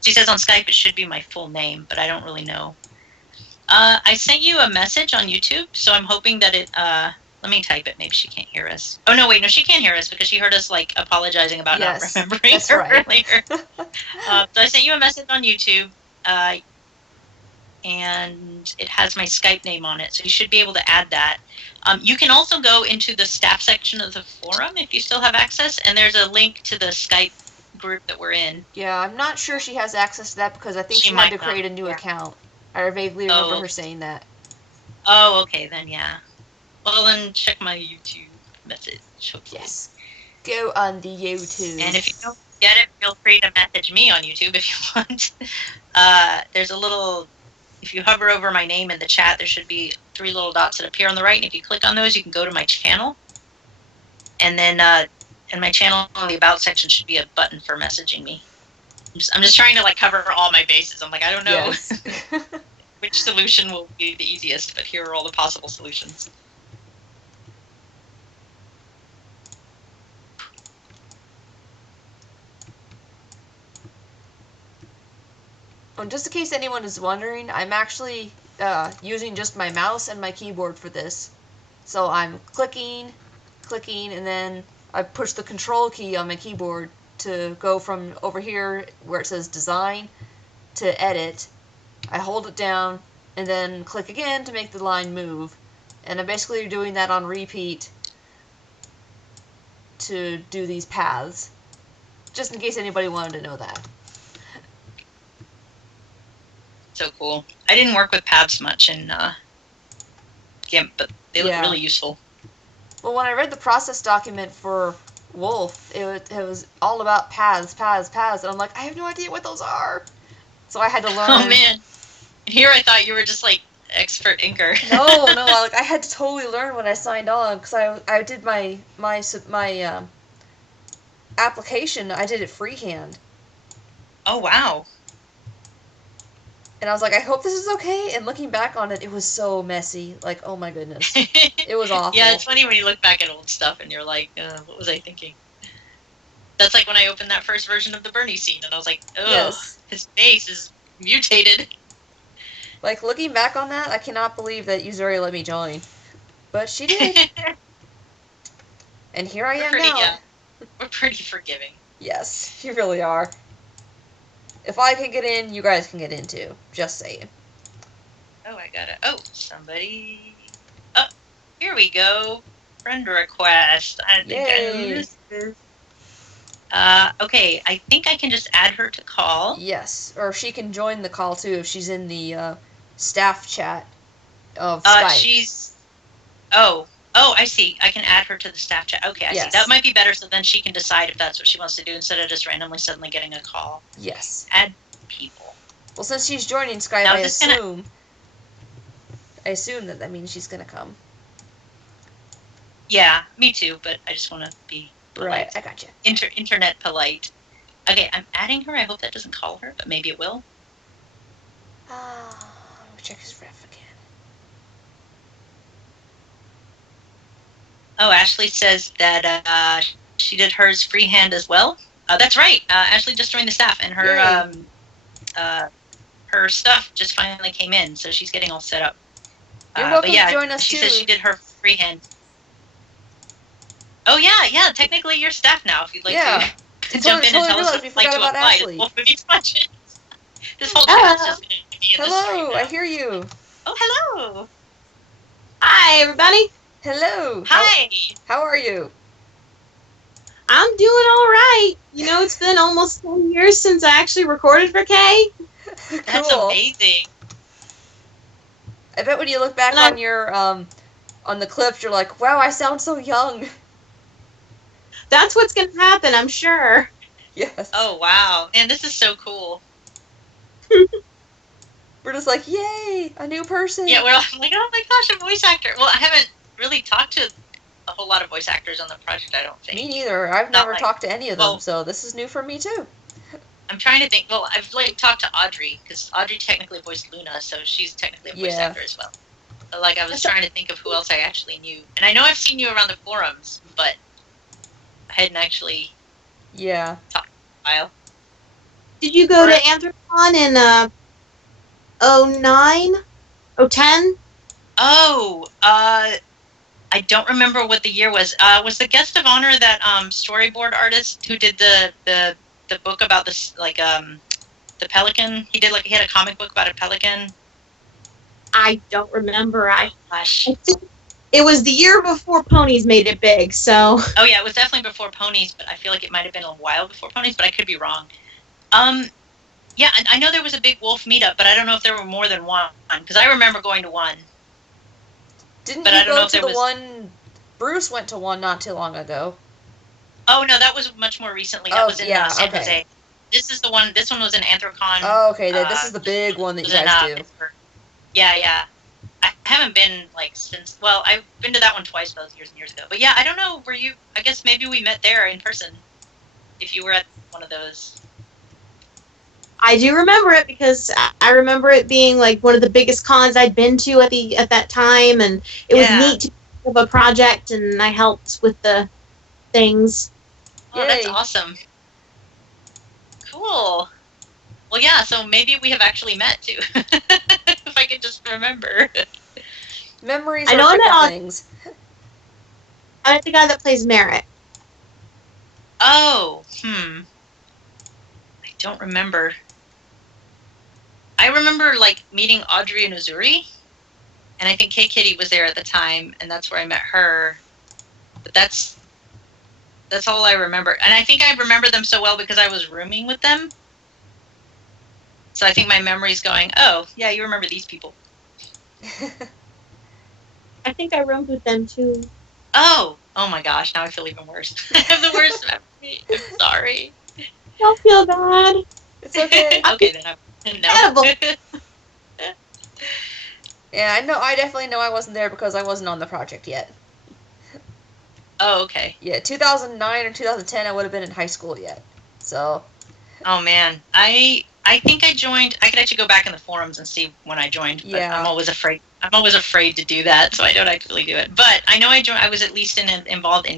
She says on Skype it should be my full name, but I don't really know. I sent you a message on YouTube, so I'm hoping that it. Let me type it. Maybe she can't hear us. Oh no, wait, no, she can hear us because she heard us like apologizing about not remembering that's her right. earlier. So I sent you a message on YouTube, and it has my Skype name on it, so you should be able to add that. You can also go into the staff section of the forum if you still have access, and there's a link to the Skype group that we're in. Yeah, I'm not sure she has access to that because I think she had might to not, create a new yeah. account. I vaguely remember her saying that. Oh, okay, then yeah. Well, then check my YouTube message. Hopefully. Yes. Go on the YouTube. And if you don't get it, feel free to message me on YouTube if you want. There's a little, if you hover over my name in the chat, there should be 3 little dots that appear on the right, and if you click on those, you can go to my channel. And then in my channel, on the About section should be a button for messaging me. I'm just trying to like cover all my bases. I'm like, I don't know Yes. which solution will be the easiest, but here are all the possible solutions. And just in case anyone is wondering, I'm actually using just my mouse and my keyboard for this. So I'm clicking, and then I push the control key on my keyboard to go from over here where it says design to edit. I hold it down and then click again to make the line move. And I'm basically doing that on repeat to do these paths. Just in case anybody wanted to know that. So cool. I didn't work with paths much in GIMP, but they look really useful. Well, when I read the process document for Wolf, it was all about paths, and I'm like, I have no idea what those are. So I had to learn. Oh man. And here I thought you were just like expert inker. No, like I had to totally learn when I signed on because I did my application. I did it freehand. Oh wow. And I was like, I hope this is okay. And looking back on it, it was so messy. Like, oh my goodness, it was awful. Yeah, it's funny when you look back at old stuff and you're like, what was I thinking? That's like when I opened that first version of the Bernie scene, and I was like, oh, his face is mutated. Like, looking back on that, I cannot believe that Yuzuri let me join. But she did. And here I am now. Yeah. We're pretty forgiving. Yes, you really are. If I can get in, you guys can get in too. Just saying. Oh, I got it. Oh, somebody. Oh, here we go. Friend request. I think I missed this. Okay, I think I can just add her to call. Yes, or she can join the call too if she's in the staff chat of Skype. She's. Oh, I see. I can add her to the staff chat. Okay, I see. That might be better, so then she can decide if that's what she wants to do instead of just randomly suddenly getting a call. Yes. Add people. Well, since she's joining Skype, I assume that means she's gonna come. Yeah, me too. But I just want to be polite. Right. I gotcha. Internet polite. Okay, I'm adding her. I hope that doesn't call her, but maybe it will. Let me check his ref again. Oh, Ashley says that she did hers freehand as well. That's right. Ashley just joined the staff, and her her stuff just finally came in, so she's getting all set up. You're welcome to join us she too. says she did her freehand. Oh yeah. Technically, you're staff now. If you'd like to jump in and tell us what you'd like to apply to both of these budgets. This whole chat's just going to be in the stream now. I hear you. Oh, hello. Hi, everybody. Hello. Hi. How are you? I'm doing all right. You know, it's been almost 10 years since I actually recorded for Kay. Cool. That's amazing. I bet when you look back on your on the clips, you're like, wow, I sound so young. That's what's going to happen, I'm sure. Yes. Oh, wow. Man, this is so cool. We're just like, yay, a new person. Yeah, we're like, oh my gosh, a voice actor. Well, I haven't really talked to a whole lot of voice actors on the project, I don't think. Me neither. I've never talked to any of them, so this is new for me too. I'm trying to think. Well, I've talked to Audrey, because Audrey technically voiced Luna, so she's technically a voice actor as well. But, I was trying to think of who else I actually knew. And I know I've seen you around the forums, but I hadn't actually talked in a while. Did you go to Anthrocon in 09? 10? Oh, I don't remember what the year was. Was the guest of honor that storyboard artist who did the book about this, like the pelican? He had a comic book about a pelican. I don't remember. Gosh. I think it was the year before ponies made it big, so. Oh yeah, it was definitely before ponies, but I feel like it might have been a while before ponies, but I could be wrong. Yeah, I know there was a big wolf meetup, but I don't know if there were more than one, because I remember going to one. Didn't But you I don't go know if to there the was... one? Bruce went to one not too long ago. Oh no, that was much more recently. That was in San Jose. This is the one. This one was in Anthrocon. Oh, okay. This is the big one that you guys do. Pittsburgh. Yeah. I haven't been since. Well, I've been to that one twice, those years and years ago. But yeah, I don't know. Were you? I guess maybe we met there in person. If you were at one of those. I do remember it because I remember it being like one of the biggest cons I'd been to at that time, and it was neat to have a project, and I helped with the things. Oh, that's awesome. Cool. Well, yeah, so maybe we have actually met, too. If I can just remember. Memories are things. I'm the guy that plays Merritt. Oh, I don't remember. I remember, meeting Audrey and Uzuri, and I think K Kitty was there at the time, and that's where I met her. But that's all I remember. And I think I remember them so well because I was rooming with them. So I think my memory's going, oh, yeah, you remember these people. I think I roomed with them, too. Oh my gosh, now I feel even worse. I have the worst memory. I'm sorry. Don't feel bad. It's okay. Okay, then no. Yeah, I definitely know I wasn't there because I wasn't on the project yet. Oh, okay. Yeah, 2009 or 2010, I would have been in high school yet. So. Oh man, I think I joined. I could actually go back in the forums and see when I joined. But yeah. I'm always afraid to do that, so I don't actually do it. But I know I joined. I was at least involved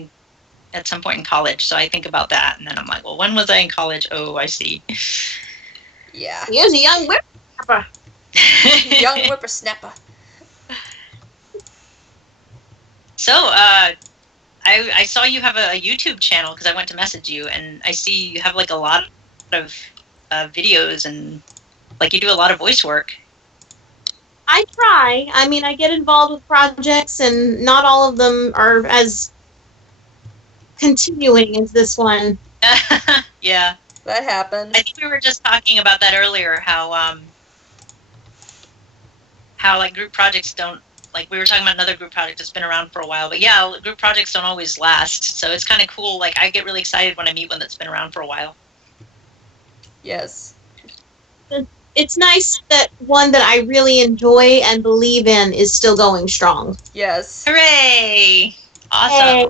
at some point in college, so I think about that, and then I'm like, well, when was I in college? Oh, I see. Yeah. He was a young whippersnapper. Young whippersnapper. So, I saw you have a YouTube channel because I went to message you, and I see you have a lot of videos and you do a lot of voice work. I try. I mean, I get involved with projects, and not all of them are as continuing as this one. Yeah, that happens. I think we were just talking about that earlier. How group projects don't. We were talking about another group project that's been around for a while, but yeah, group projects don't always last. So it's kind of cool. I get really excited when I meet one that's been around for a while. Yes. It's nice that one that I really enjoy and believe in is still going strong. Yes. Hooray! Awesome. Hey.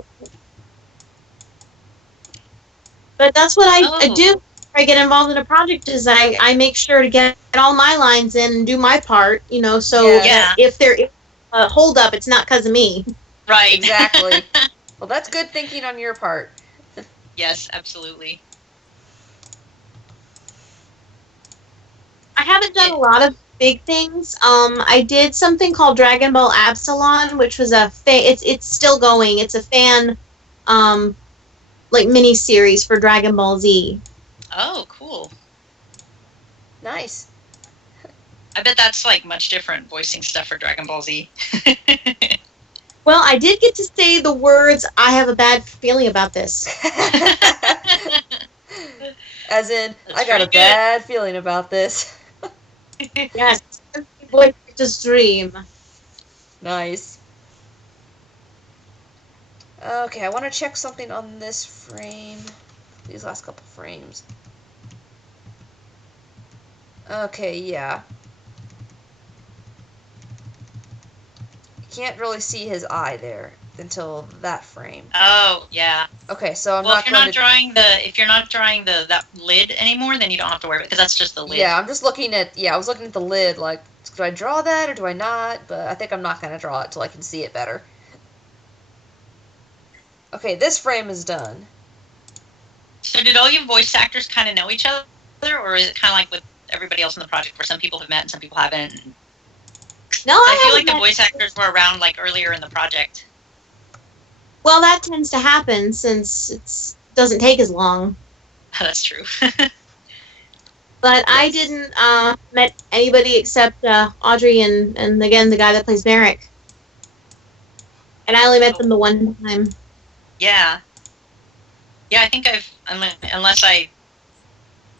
But that's what I do when I get involved in a project is I make sure to get all my lines in and do my part, so that if there is a hold up, it's not because of me. Right. Exactly. Well, that's good thinking on your part. Yes, absolutely. I haven't done a lot of big things. I did something called Dragon Ball Absalon, which was it's still going. It's a fan mini series for Dragon Ball Z. Oh, cool. Nice. I bet that's much different voicing stuff for Dragon Ball Z. Well, I did get to say the words, I have a bad feeling about this. As in, I got a bad feeling about this. Yes. Voice just dream. Nice. Okay, I want to check something on this frame. These last couple frames. Okay, yeah. Can't really see his eye there until that frame. Oh, yeah. Okay, so if you're not drawing that lid anymore, then you don't have to worry about it, because that's just the lid. Yeah, I'm just looking at, I was looking at the lid, do I draw that or do I not? But I think I'm not going to draw it till I can see it better. Okay, this frame is done. So did all you voice actors kind of know each other, or is it kind of like with everybody else in the project, where some people have met and some people haven't? No, I feel I like haven't the met. voice actors were around like earlier in the project. Well, that tends to happen since it doesn't take as long. That's true. But I Yes. didn't met anybody except Audrey and again the guy that plays Merrick. And I only met them the one time. Yeah. Yeah, I think unless I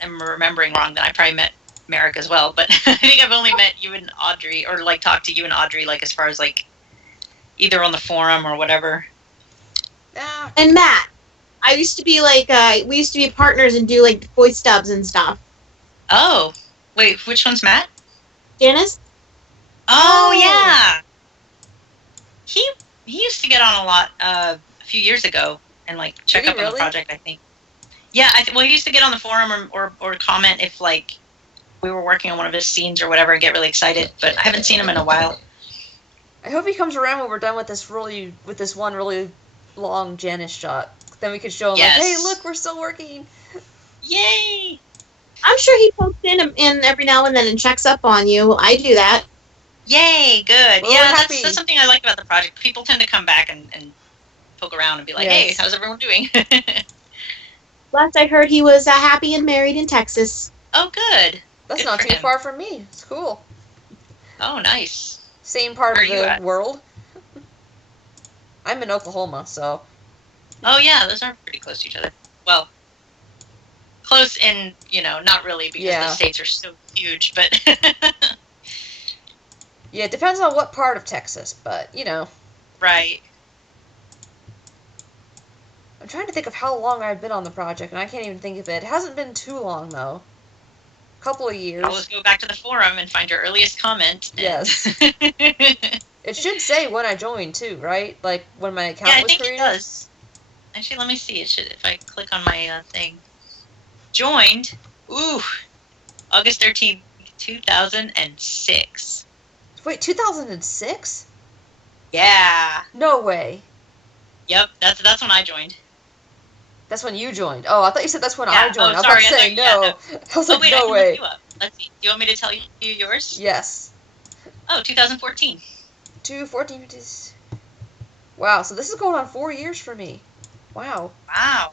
am remembering wrong, then I probably met Merrick as well. But I think I've only met you and Audrey, or like talked to you and Audrey, like as far as like either on the forum or whatever. Ah, And Matt. I used to be like we used to be partners and do like voice dubs and stuff. Oh, wait, which one's Matt? Janice? Oh, yeah. He used to get on a lot a few years ago and like check Did he up on the really? project, I think. Yeah, well, he used to get on the forum or comment if like we were working on one of his scenes or whatever and get really excited. But I haven't seen him in a while. I hope he comes around when we're done with this one really long Janice shot. Then we could show him like, hey, Yes. look, we're still working. Yay! I'm sure he pokes in every now and then and checks up on you. I do that. Yay! Good. Well, yeah, we're that's happy. something I like about the project. People tend to come back and poke around and be like, Yes. hey, how's everyone doing? Last I heard, he was happy and married in Texas. Oh, good. That's Good not for too him. far from me. It's cool. Oh, nice. Same part Where of are you the at? world. I'm in Oklahoma, so Oh, yeah, those are pretty close to each other. Well, close in, not really because Yeah. the states are so huge, but yeah, it depends on what part of Texas, but right. I'm trying to think of how long I've been on the project, and I can't even think of it. It hasn't been too long though. A couple of years. Always go back to the forum and find your earliest comment. Yes. It should say when I joined too, right? Like when my account Yeah, I was think created. it does. Actually, let me see. It should if I click on my thing. Joined. Ooh, August 13th, 2006. Wait, 2006? Yeah. No way. Yep. That's when I joined. That's when you joined. Oh, I thought you said that's when Yeah. I joined. Oh, I was sorry. about to say no. I was Oh like, wait, I no can way. look you up. Let's see. Do you want me to tell you yours? Yes. Oh, 2014. 214. Wow, so this is going on 4 years for me. Wow. Wow.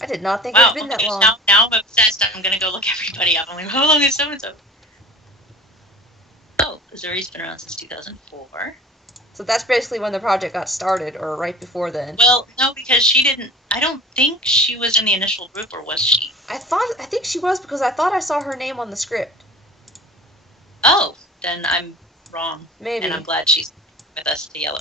I did not think Wow. it had been that Okay, long. now I'm obsessed. I'm gonna go look everybody up. I'm like, how long is so and so? Oh, Missouri's been around since 2004. So that's basically when the project got started, or right before then. Well, no, because she didn't. I don't think she was in the initial group, or was she? I think she was because I thought I saw her name on the script. Oh, then I'm wrong. Maybe. And I'm glad she's with us to yellow.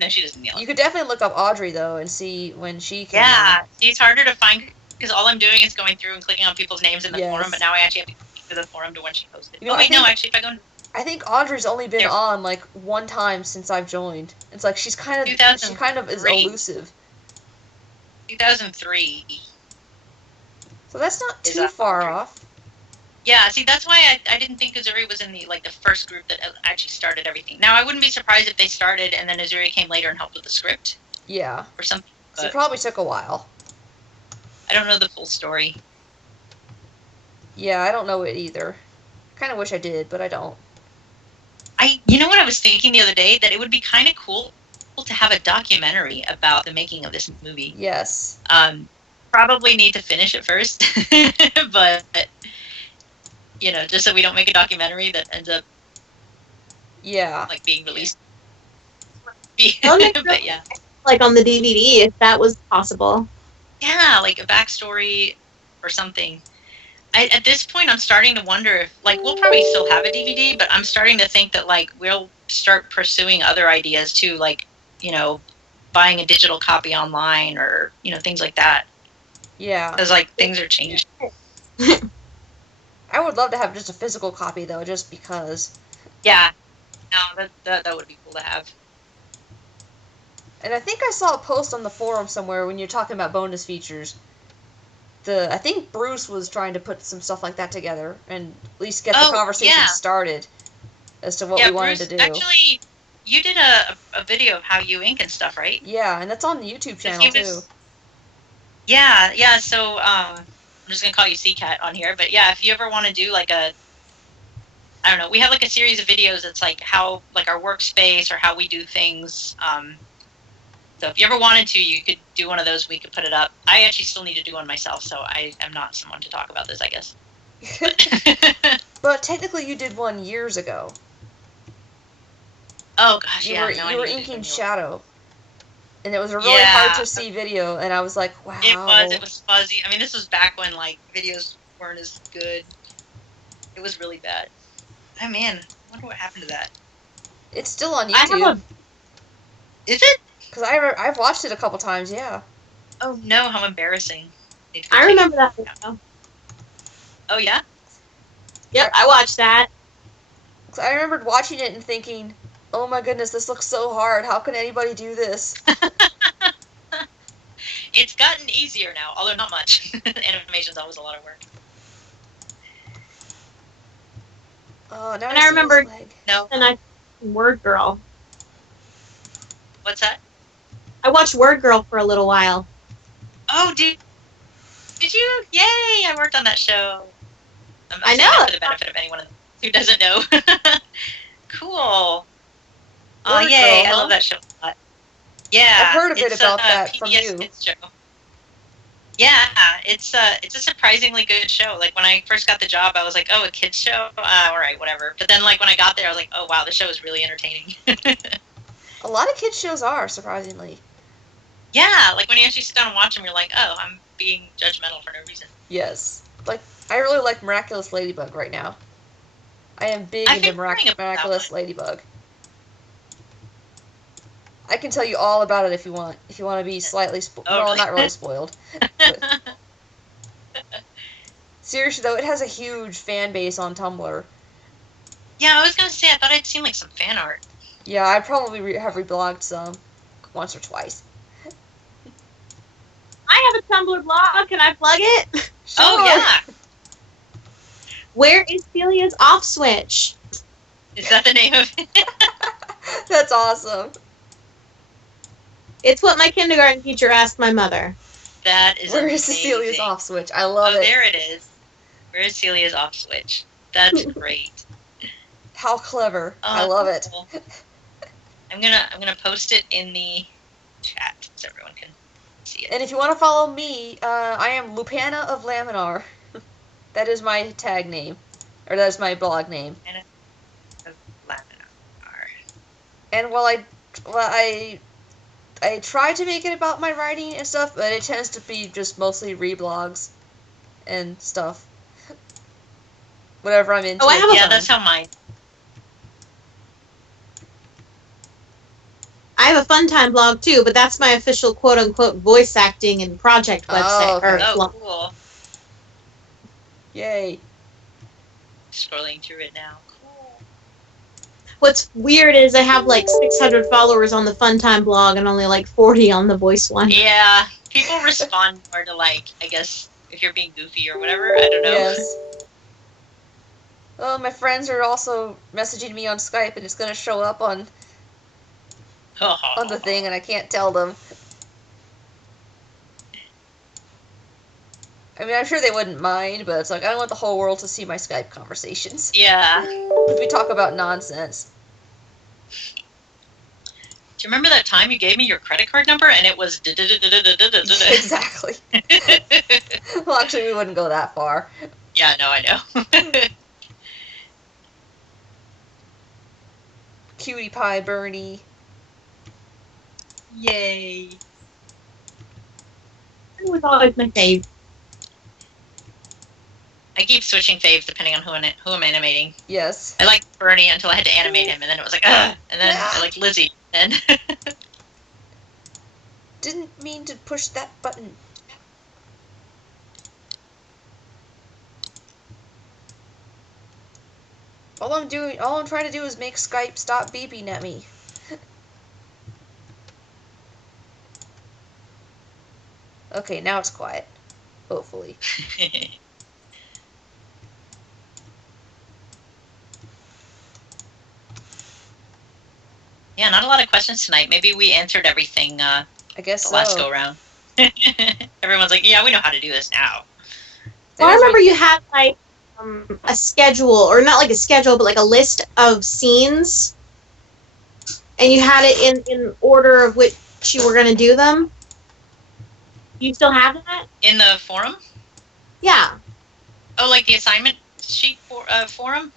No, she doesn't yellow. You could definitely look up Audrey though and see when she came Yeah, on. see, it's harder to find because all I'm doing is going through and clicking on people's names in the Yes. forum, but now I actually have to click to the forum to when she posted. You know, Oh, wait, I think- no, actually, if I go I think Audrey's only been There. on like one time since I've joined. It's like she kind of is 2003. elusive. 2003. So that's not Is too that far Audrey? off. Yeah, see, that's why I didn't think Azuri was in the first group that actually started everything. Now, I wouldn't be surprised if they started and then Azuri came later and helped with the script Yeah. or something. So But it probably took a while. I don't know the full story. Yeah, I don't know it either. Kind of wish I did, but I don't. You know what I was thinking the other day? That it would be kind of cool to have a documentary about the making of this movie. Yes. Probably need to finish it first, but just so we don't make a documentary that ends up Yeah. like being released. Don't But yeah, Like on the DVD, if that was possible. yeah, like a backstory or something. At this point, I'm starting to wonder if, like, we'll probably still have a DVD, but I'm starting to think that, like, we'll start pursuing other ideas too, like, buying a digital copy online or, things like that. Yeah. Because, like, things are changing. I would love to have just a physical copy though, just because. Yeah. No, that would be cool to have. And I think I saw a post on the forum somewhere when you're talking about bonus features. I think Bruce was trying to put some stuff like that together and at least get the conversation started as to what we wanted Bruce, to do. Actually, you did a video of how you ink and stuff, right? Yeah, and that's on the YouTube channel too. Yeah. So I'm just gonna call you CCat on here, but yeah, if you ever want to do like a I don't know. We have like a series of videos that's like how like our workspace or how we do things. So if you ever wanted to, you could do one of those. We could put it up. I actually still need to do one myself, so I am not someone to talk about this, I guess. But technically, you did one years ago. Oh gosh, You yeah. you were inking Shadow, and it was a really hard to see video, and I was like, wow. It was fuzzy. I mean, this was back when like videos weren't as good. It was really bad. Oh man, I wonder what happened to that. It's still on YouTube. Is it? Because I've watched it a couple times, yeah. Oh no, how embarrassing. I remember that video. Oh yeah? Yep, I watched that. I remembered watching it and thinking, oh my goodness, this looks so hard. How can anybody do this? It's gotten easier now, although not much. Animation's always a lot of work. Oh, now and I remember. No. And I Word Girl. What's that? I watched Word Girl for a little while. Oh, did you? Yay! I worked on that show. I know. For the benefit of anyone who doesn't know. Cool. Oh, Word yay! Girl, I love that show a lot. Yeah, I've heard a bit about that PBS from you. Kids show. Yeah, it's a surprisingly good show. Like when I first got the job, I was like, oh, a kids show? All right, whatever. But then like when I got there, I was like, oh wow, the show is really entertaining. A lot of kids shows are, surprisingly. Yeah, like when you actually sit down and watch them, you're like, oh, I'm being judgmental for no reason. Yes. Like, I really like Miraculous Ladybug right now. I am big into Miraculous Ladybug. I can tell you all about it if you want. If you want to be slightly really? not really spoiled. But seriously though, it has a huge fan base on Tumblr. Yeah, I was gonna say I thought I'd seen like some fan art. Yeah, I probably have reblogged some once or twice. I have a Tumblr blog. Can I plug it? Sure. Oh yeah. Where is Celia's off switch? Is that the name of it? That's awesome. It's what my kindergarten teacher asked my mother. That is Where amazing. is Cecilia's off switch? I love it. Oh, there it is. Where is Celia's off switch? That's great. How clever. Oh, I love it. cool. I'm gonna post it in the chat so everyone can see it. And if you want to follow me, I am Lupana of Laminar. That is my tag name. Or that is my blog name. And while I try to make it about my writing and stuff, but it tends to be just mostly reblogs and stuff. Whatever I'm into. Yeah, that's how mine. I have a Fun Time blog too, but that's my official quote-unquote voice acting and project website. Oh, okay. Oh, cool. Yay. Scrolling through it now. Cool. What's weird is I have like 600 followers on the Fun Time blog and only like 40 on the voice one. Yeah, people respond more to like, I guess, if you're being goofy or whatever. I don't know. Yes. Well, my friends are also messaging me on Skype, and it's going to show up on the thing, and I can't tell them. I mean, I'm sure they wouldn't mind, but it's like, I don't want the whole world to see my Skype conversations. Yeah. If we talk about nonsense. Do you remember that time you gave me your credit card number and it was Exactly. Well, actually, we wouldn't go that far. Yeah, no, I know. Cutie Pie Bernie. Yay. It was always my fave. I keep switching faves depending on who I'm animating. Yes. I liked Bernie until I had to animate him, and then it was like, ugh! And then I liked Lizzie, and Didn't mean to push that button. All I'm trying to do is make Skype stop beeping at me. Okay, now it's quiet. Hopefully. Yeah, not a lot of questions tonight. Maybe we answered everything I guess the last go round. Everyone's like, yeah, we know how to do this now. Well, I remember you had like a schedule, or not like a schedule, but like a list of scenes, and you had it in order of which you were going to do them. You still have that? In the forum? Yeah. Oh, like the assignment sheet forum?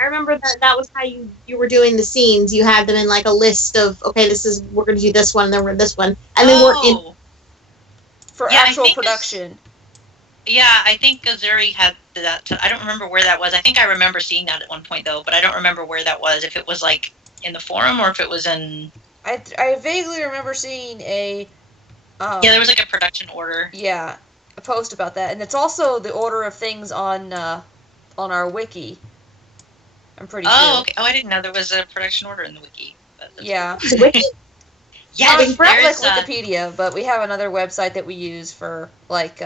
I remember that was how you were doing the scenes. You had them in like a list of, okay, we're going to do this one, and then we're going to this one, and then we're in for actual production. Yeah, I think Azuri had that. I don't remember where that was. I think I remember seeing that at one point though, but I don't remember where that was. If it was like in the forum or if it was in. I vaguely remember seeing a. Yeah, there was like a production order. Yeah, a post about that, and it's also the order of things on our wiki. I'm pretty sure. Oh, okay. Oh, I didn't know there was a production order in the wiki. Yeah. Wiki? Yeah, it's not like Wikipedia, but we have another website that we use for like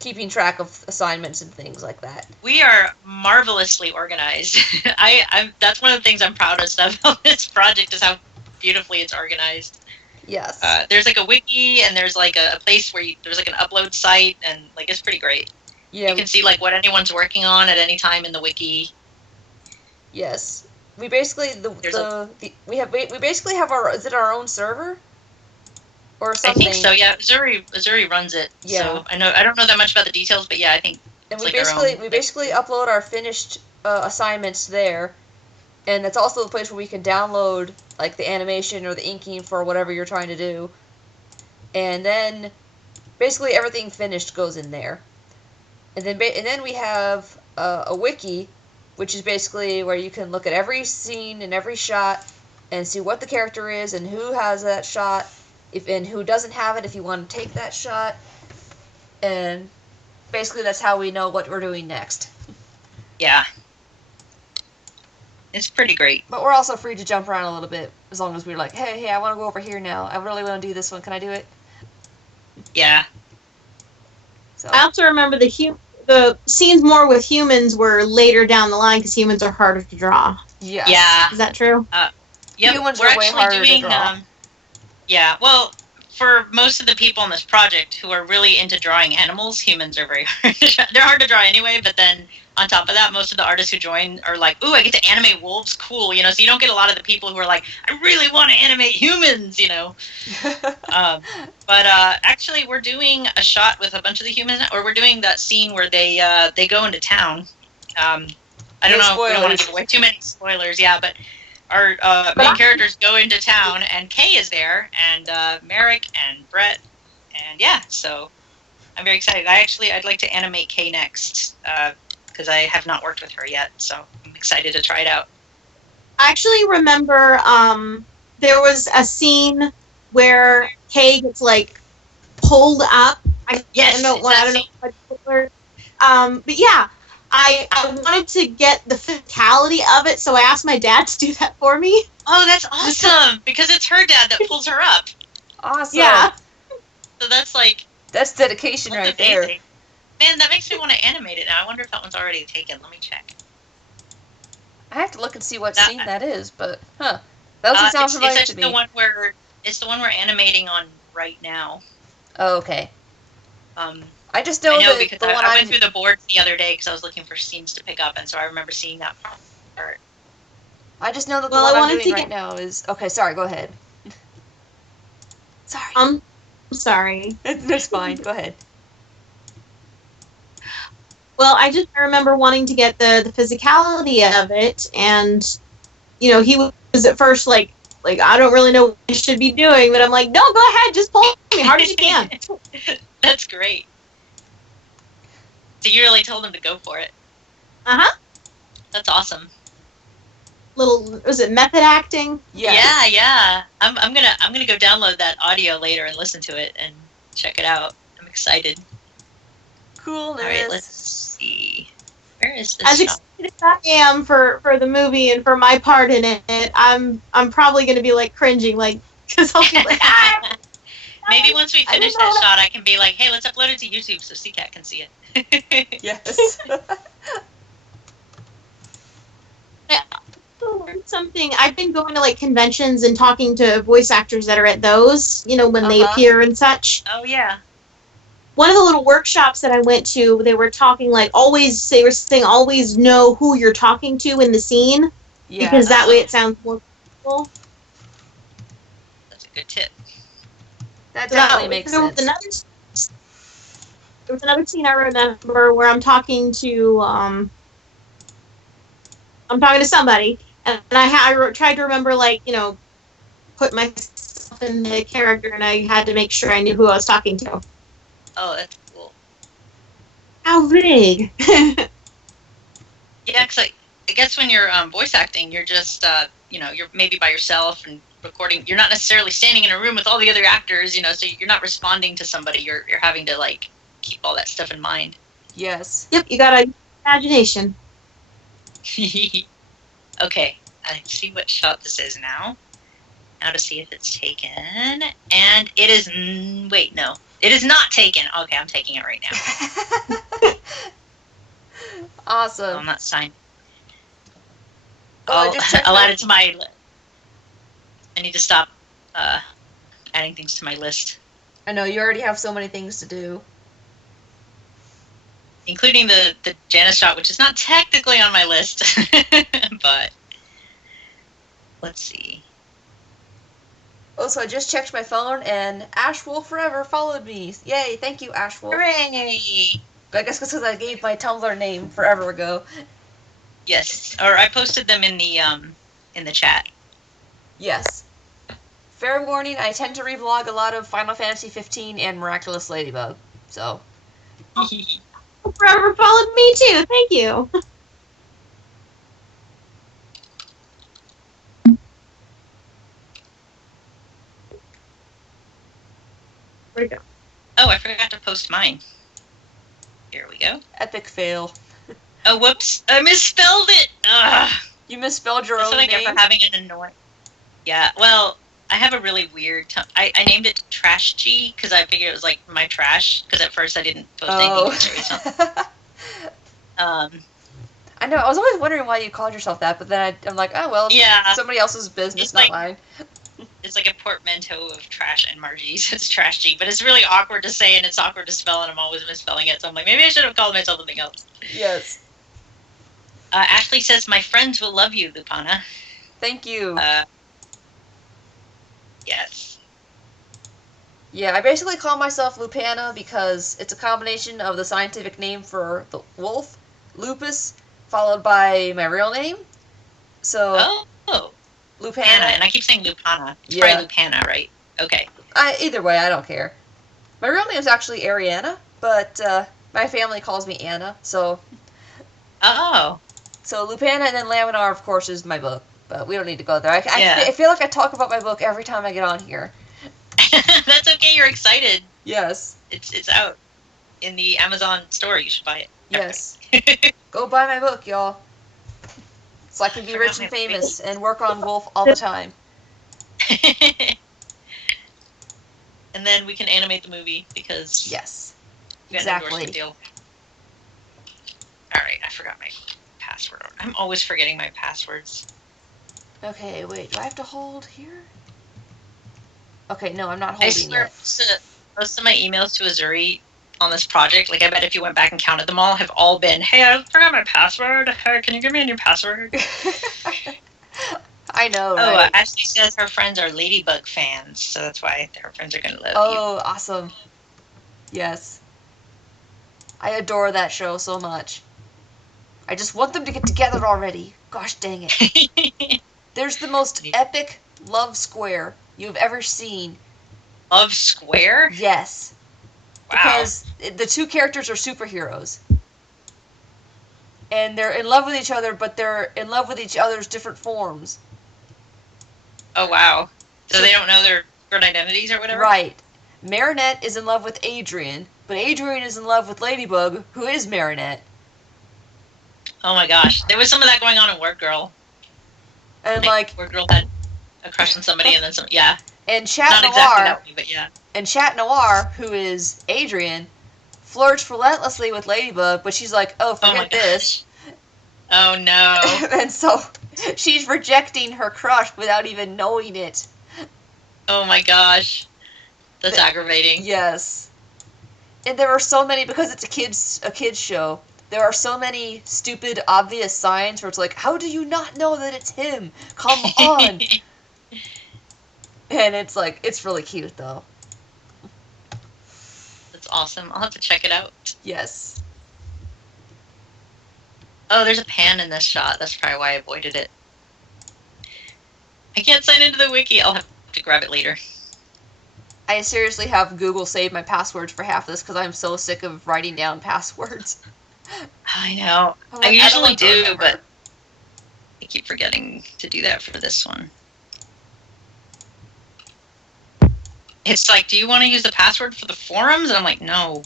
keeping track of assignments and things like that. We are marvelously organized. I'm that's one of the things I'm proudest of on this project is how beautifully it's organized. Yes. There's like a wiki and there's like a place where there's like an upload site and like it's pretty great. Yeah. You can see like what anyone's working on at any time in the wiki. Yes. We basically we basically have our own server or something. I think so. Yeah, Azuri runs it. Yeah. So I don't know that much about the details, but yeah, I think. And we basically upload our finished assignments there, and it's also the place where we can download like the animation or the inking for whatever you're trying to do, and then basically everything finished goes in there, and then we have a wiki, which is basically where you can look at every scene and every shot and see what the character is and who has that shot, and who doesn't have it if you want to take that shot. And basically that's how we know what we're doing next. Yeah. It's pretty great. But we're also free to jump around a little bit as long as we're like, hey, I want to go over here now. I really want to do this one. Can I do it? Yeah. So. I also remember the scenes more with humans were later down the line because humans are harder to draw. Yes. Yeah. Is that true? Yep. Humans are way harder to draw. Yeah. Well, for most of the people on this project who are really into drawing animals, humans are very hard to draw. They're hard to draw anyway, but then on top of that, most of the artists who join are like, ooh, I get to animate wolves, cool, so you don't get a lot of the people who are like, I really want to animate humans, But actually, we're doing a shot with a bunch of the humans, or we're doing that scene where they go into town. I don't know, we don't want to give away too many spoilers, yeah, but our main characters go into town, and Kay is there, and Merrick, and Brett, and yeah, so I'm very excited. I'd like to animate Kay next, because I have not worked with her yet, so I'm excited to try it out. I actually remember there was a scene where Kay gets like pulled up. I don't know what. But yeah, I wanted to get the physicality of it, so I asked my dad to do that for me. Oh, that's awesome! Because it's her dad that pulls her up. Awesome. Yeah. So that's dedication right there. Man, that makes me want to animate it now. I wonder if that one's already taken. Let me check. I have to look and see what scene that is, but that doesn't sound familiar to me. It's the one we're animating on right now. Oh, okay. I just know that because I went through the boards the other day because I was looking for scenes to pick up, and so I remember seeing that part. I just know that the one I'm doing right now is... Okay, sorry, go ahead. Sorry. I'm sorry. That's fine, go ahead. Well, I remember wanting to get the physicality of it, and, he was at first like, I don't really know what I should be doing, but I'm like, no, go ahead, just pull me hard as you can. That's great. So you really told him to go for it. Uh-huh. That's awesome. Was it method acting? Yes. Yeah. I'm gonna go download that audio later and listen to it and check it out. I'm excited. Coolness. All right, let's see. Where is this? As excited as I am for the movie and for my part in it, I'm probably gonna be like cringing, because I'll be like, Maybe once we finish that shot, I can be like, hey, let's upload it to YouTube so CCAT can see it. Yes. I learned something. I've been going to conventions and talking to voice actors that are at those, when they appear and such. Oh yeah. one of the little workshops that I went to, they were talking like they were saying always know who you're talking to in the scene. Yeah. Because that way it sounds more cool. That's a good tip. That definitely makes sense. There was another scene I remember where I'm talking to somebody, and I tried to remember, like, you know, put myself in the character, and I had to make sure I knew who I was talking to. Oh, that's cool. How big? Yeah, because I guess when you're voice acting, you're just, you know, you're maybe by yourself and recording. You're not necessarily standing in a room with all the other actors, you know, so you're not responding to somebody. You're having to, like, keep all that stuff in mind. Yes. Yep, you gotta imagination. Okay, I see what shot this is now. Now to see if it's taken. And it is... wait, no. It is not taken. Okay, I'm taking it right now. Awesome. I'm not signed. Oh, I just checked I'll add it to my list. I need to stop adding things to my list. I know, you already have so many things to do. Including the Janice shot, which is not technically on my list. But let's see. Oh, so I just checked my phone, and Ash Wolf Forever followed me. Yay, thank you, Ash Wolf. Hooray! I guess because I gave my Tumblr name forever ago. Yes, or I posted them in the chat. Yes. Fair warning, I tend to revlog a lot of Final Fantasy 15 and Miraculous Ladybug, so... Forever followed me too, thank you. Where'd it go? Oh, I forgot to post mine. Here we go. Epic fail. Oh, whoops. I misspelled it! Ugh. You misspelled your That's own what I name? get for having an annoying... Yeah, well, I have a really weird... I named it Trash G, because I figured it was, like, my trash, because at first I didn't post anything serious. I know, I was always wondering why you called yourself that, but then I'm like, oh, well, Yeah. somebody else's business, It's not like- mine. It's like a portmanteau of trash and Margie's. It's Trash G, but it's really awkward to say and it's awkward to spell, and I'm always misspelling it, so I'm like, maybe I should have called myself something else. Yes. Ashley says, my friends will love you, Lupana. Thank you. Yes. Yeah, I basically call myself Lupana because it's a combination of the scientific name for the wolf, lupus, followed by my real name. So, Oh. Lupana. Lupana, and I keep saying Lupana. It's Yeah. probably Lupana, right? Okay. Either way, I don't care. My real name is actually Ariana, but my family calls me Anna, so... Oh. So Lupana and then Laminar, of course, is my book, but we don't need to go there. Yeah. I feel like I talk about my book every time I get on here. That's okay, you're excited. Yes. It's out in the Amazon store. You should buy it. Yes. Go buy my book, y'all. So I can be I rich forgot and my famous and work on Wolf all the time. And then we can animate the movie because Yes. we got an Exactly. endorsement deal. Alright, I forgot my password. I'm always forgetting my passwords. Okay, wait, do I have to hold here? Okay, no, I'm not I holding swear, yet. most of my emails to Azuri on this project, like I bet if you went back and counted them all, have all been, hey, I forgot my password. Hey, can you give me a new password? I know, Oh, right? Ashley says her friends are Ladybug fans, so that's why her friends are going to love Oh, awesome. Yes. I adore that show so much. I just want them to get together already. Gosh dang it. you. There's the most epic love square you've ever seen. Love Square? Yes. Wow. Because the two characters are superheroes. And they're in love with each other, but they're in love with each other's different forms. Oh, wow. So they don't know their secret identities or whatever? Right. Marinette is in love with Adrian, but Adrian is in love with Ladybug, who is Marinette. Oh my gosh. There was some of that going on in Word Girl. And like, Word Girl had a crush on somebody and then some, yeah. and Chat Not Noir, exactly that way, but yeah. and Chat Noir, who is Adrian, flirts relentlessly with Ladybug, but she's like, oh, Oh my forget this. Oh no. And so she's rejecting her crush without even knowing it. Oh my gosh. That's aggravating. Yes. And there are so many, because it's a kids show. There are so many stupid, obvious signs where it's like, how do you not know that it's him? Come on! And it's like, it's really cute though. That's awesome. I'll have to check it out. Yes. Oh, there's a pan in this shot. That's probably why I avoided it. I can't sign into the wiki. I'll have to grab it later. I seriously have Google save my passwords for half this because I'm so sick of writing down passwords. I know. Like, I usually do, remember. but I keep forgetting to do that for this one. It's like, do you want to use the password for the forums? And I'm like, no.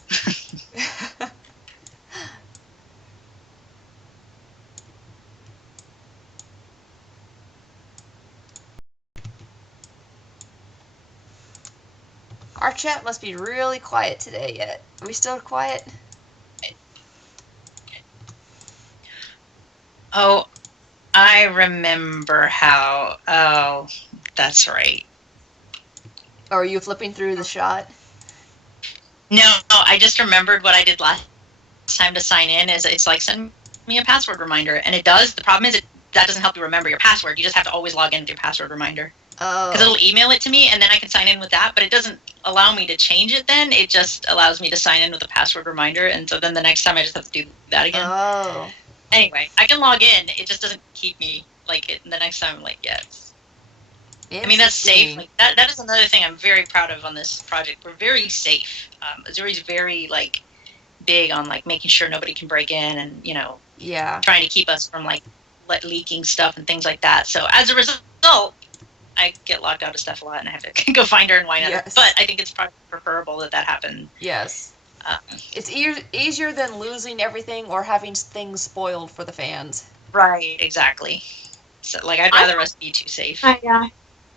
Our chat must be really quiet today yet. Are we still quiet? Oh, I remember how. Oh, that's right. Or are you flipping through the shot? No, I just remembered what I did last time to sign in. Is it's like, send me a password reminder, and it does. The problem is that doesn't help you remember your password. You just have to always log in with your password reminder. Oh. Because it'll email it to me, and then I can sign in with that, but it doesn't allow me to change it then. It just allows me to sign in with a password reminder, and so then the next time I just have to do that again. Oh. Anyway, I can log in. It just doesn't keep me, like, it, the next time I'm like, yes. I mean, that's safe. Like, that is another thing I'm very proud of on this project. We're very safe. Azuri's very, like, big on, like, making sure nobody can break in and, you know, yeah, trying to keep us from, like, leaking stuff and things like that. So as a result, I get locked out of stuff a lot, and I have to go find her and whine at her. But I think it's probably preferable that happened. Yes. It's easier than losing everything or having things spoiled for the fans. Right, exactly. So, like, I'd rather us be too safe.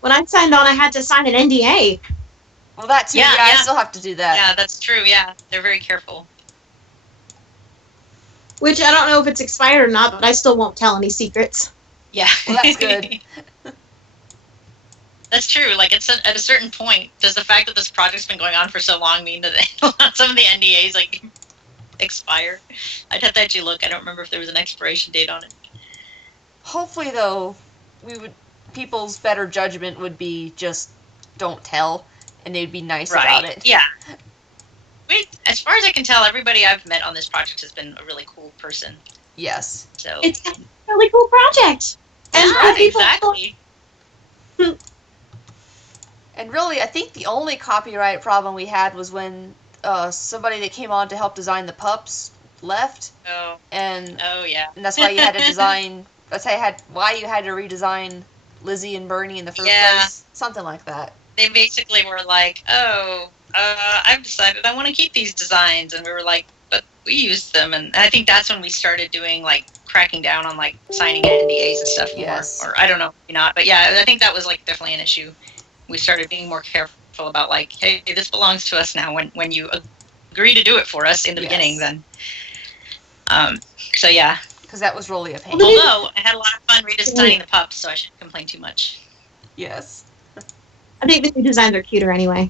When I signed on, I had to sign an NDA. Well, that too. Yeah, I still have to do that. Yeah, that's true. Yeah, they're very careful. Which I don't know if it's expired or not, but I still won't tell any secrets. Yeah. Well, that's good. That's true. Like, it's at a certain point, does the fact that this project's been going on for so long mean that some of the NDAs, like, expire? I'd have to actually look. I don't remember if there was an expiration date on it. Hopefully, though, people's better judgment would be just don't tell, and they'd be nice about it. Yeah. As far as I can tell, everybody I've met on this project has been a really cool person. Yes. So it's a really cool project. And right, exactly. And really, I think the only copyright problem we had was when somebody that came on to help design the pups left. Oh. And yeah. And that's why you had to design. That's why you had to redesign Lizzie and Bernie in the first place. Something like that. They basically were like, I've decided I want to keep these designs, and we were like, but we used them, and I think that's when we started doing, like, cracking down on, like, signing NDAs and stuff more. Yes. Or I don't know, maybe not, but yeah, I think that was, like, definitely an issue. We started being more careful about, like, hey, this belongs to us now. When you agree to do it for us in the beginning, then. So yeah. Because that was really a pain. Although I had a lot of fun redesigning the pups, so I shouldn't complain too much. Yes. I think the new designs are cuter anyway.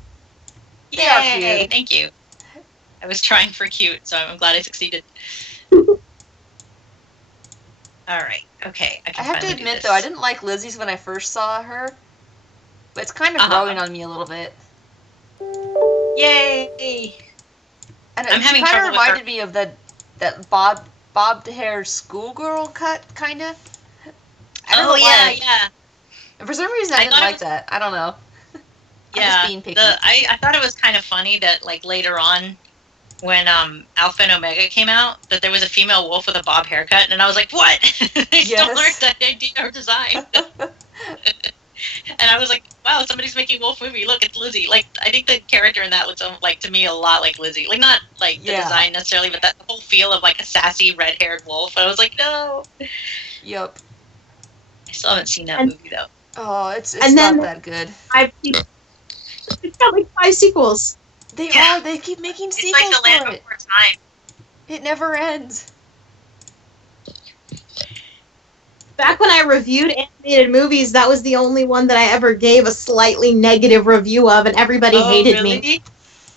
They are cute. Thank you. I was trying for cute, so I'm glad I succeeded. All right. Okay. I have to admit, though, I didn't like Lizzie's when I first saw her, but it's kind of growing on me a little bit. Yay! And it kind of reminded me of that bobbed hair schoolgirl cut, kind of. Yeah. And for some reason, I didn't like that. I don't know. Yeah, I'm just being picky. I thought it was kind of funny that, like, later on, when Alpha and Omega came out, that there was a female wolf with a bob haircut, and I was like, what? I still learned that idea or design. And I was like, wow, somebody's making wolf movie. Look, it's Lizzie. Like, I think the character in that looks, like, to me, a lot like Lizzie. Like, not, like, the design necessarily, but that whole feel of, like, a sassy, red-haired wolf. And I was like, no. Yep. I still haven't seen that movie, though. Oh, it's not that good. It's got like 5 sequels. They are. They keep making sequels. It's like the Land Before Time. It never ends. Back when I reviewed animated movies, that was the only one that I ever gave a slightly negative review of, and everybody hated me.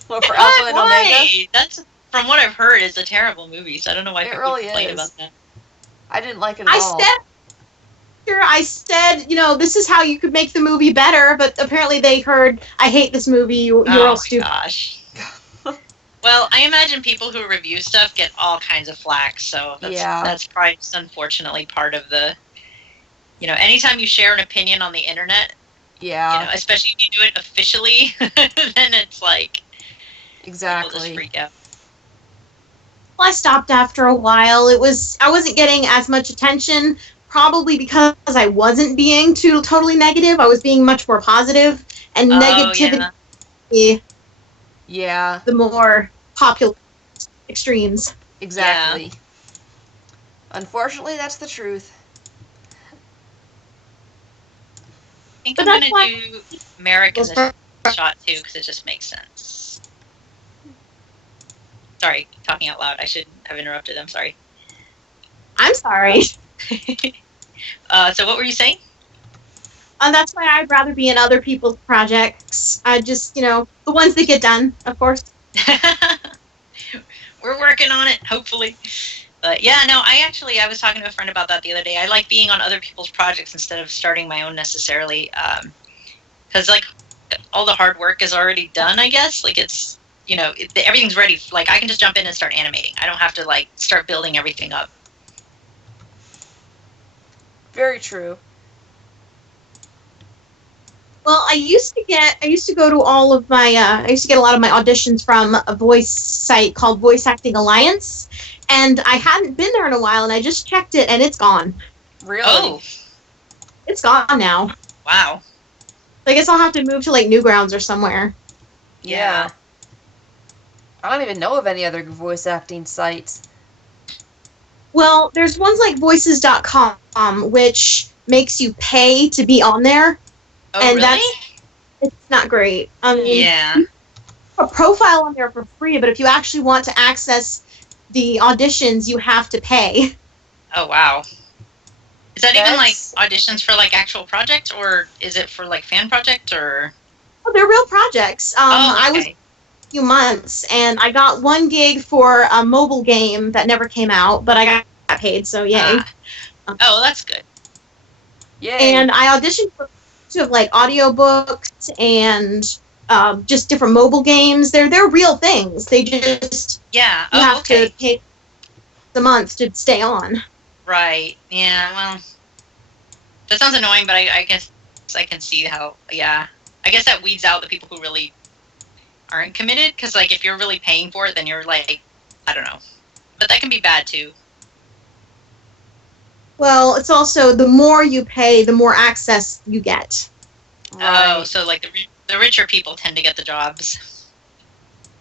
Or for Alpha and Omega. Why? That's, from what I've heard, is a terrible movie, so I don't know why people really complain is. about that. I didn't like it at all. I said, this is how you could make the movie better, but apparently they heard, I hate this movie, you're all stupid. Oh my gosh. Well, I imagine people who review stuff get all kinds of flack, so that's probably just unfortunately part of the, anytime you share an opinion on the internet, especially if you do it officially, then it's like, exactly. People just freak out. Well, I stopped after a while. I wasn't getting as much attention, probably because I wasn't being totally negative. I was being much more positive, and negativity, the more popular extremes. Exactly. Yeah. Unfortunately, that's the truth. I think I'm going to do Merrick as a shot, too, because it just makes sense. Sorry, talking out loud. I shouldn't have interrupted. I'm sorry. I'm sorry. So what were you saying? That's why I'd rather be in other people's projects. I just, the ones that get done, of course. We're working on it, hopefully. But yeah, no, I was talking to a friend about that the other day. I like being on other people's projects instead of starting my own necessarily. Because, like, all the hard work is already done, I guess. Like, it's, everything's ready. Like, I can just jump in and start animating. I don't have to, like, start building everything up. Very true. Well, I used to go to all of my, I used to get a lot of my auditions from a voice site called Voice Acting Alliance, and I hadn't been there in a while, and I just checked it, and it's gone. Really? Oh. It's gone now. Wow. So I guess I'll have to move to, like, Newgrounds or somewhere. Yeah. I don't even know of any other voice acting sites. Well, there's ones like voices.com, which makes you pay to be on there. Oh, and really? It's not great. Yeah. You have a profile on there for free, but if you actually want to access the auditions, you have to pay. Oh, wow. Is that even, like, auditions for, like, actual project, or is it for, like, fan project, or? Oh, they're real projects. Okay. I was a few months, and I got one gig for a mobile game that never came out, but I got paid, so yay. Oh, well, that's good. Yay. And I auditioned for like audiobooks and just different mobile games. They're real things. They just you have to pay the month to stay on. Right. Yeah. Well, that sounds annoying, but I guess I can see how. Yeah. I guess that weeds out the people who really aren't committed. Because like if you're really paying for it, then you're like, I don't know. But that can be bad too. Well, it's also the more you pay, the more access you get. Right. Oh, so like the richer people tend to get the jobs,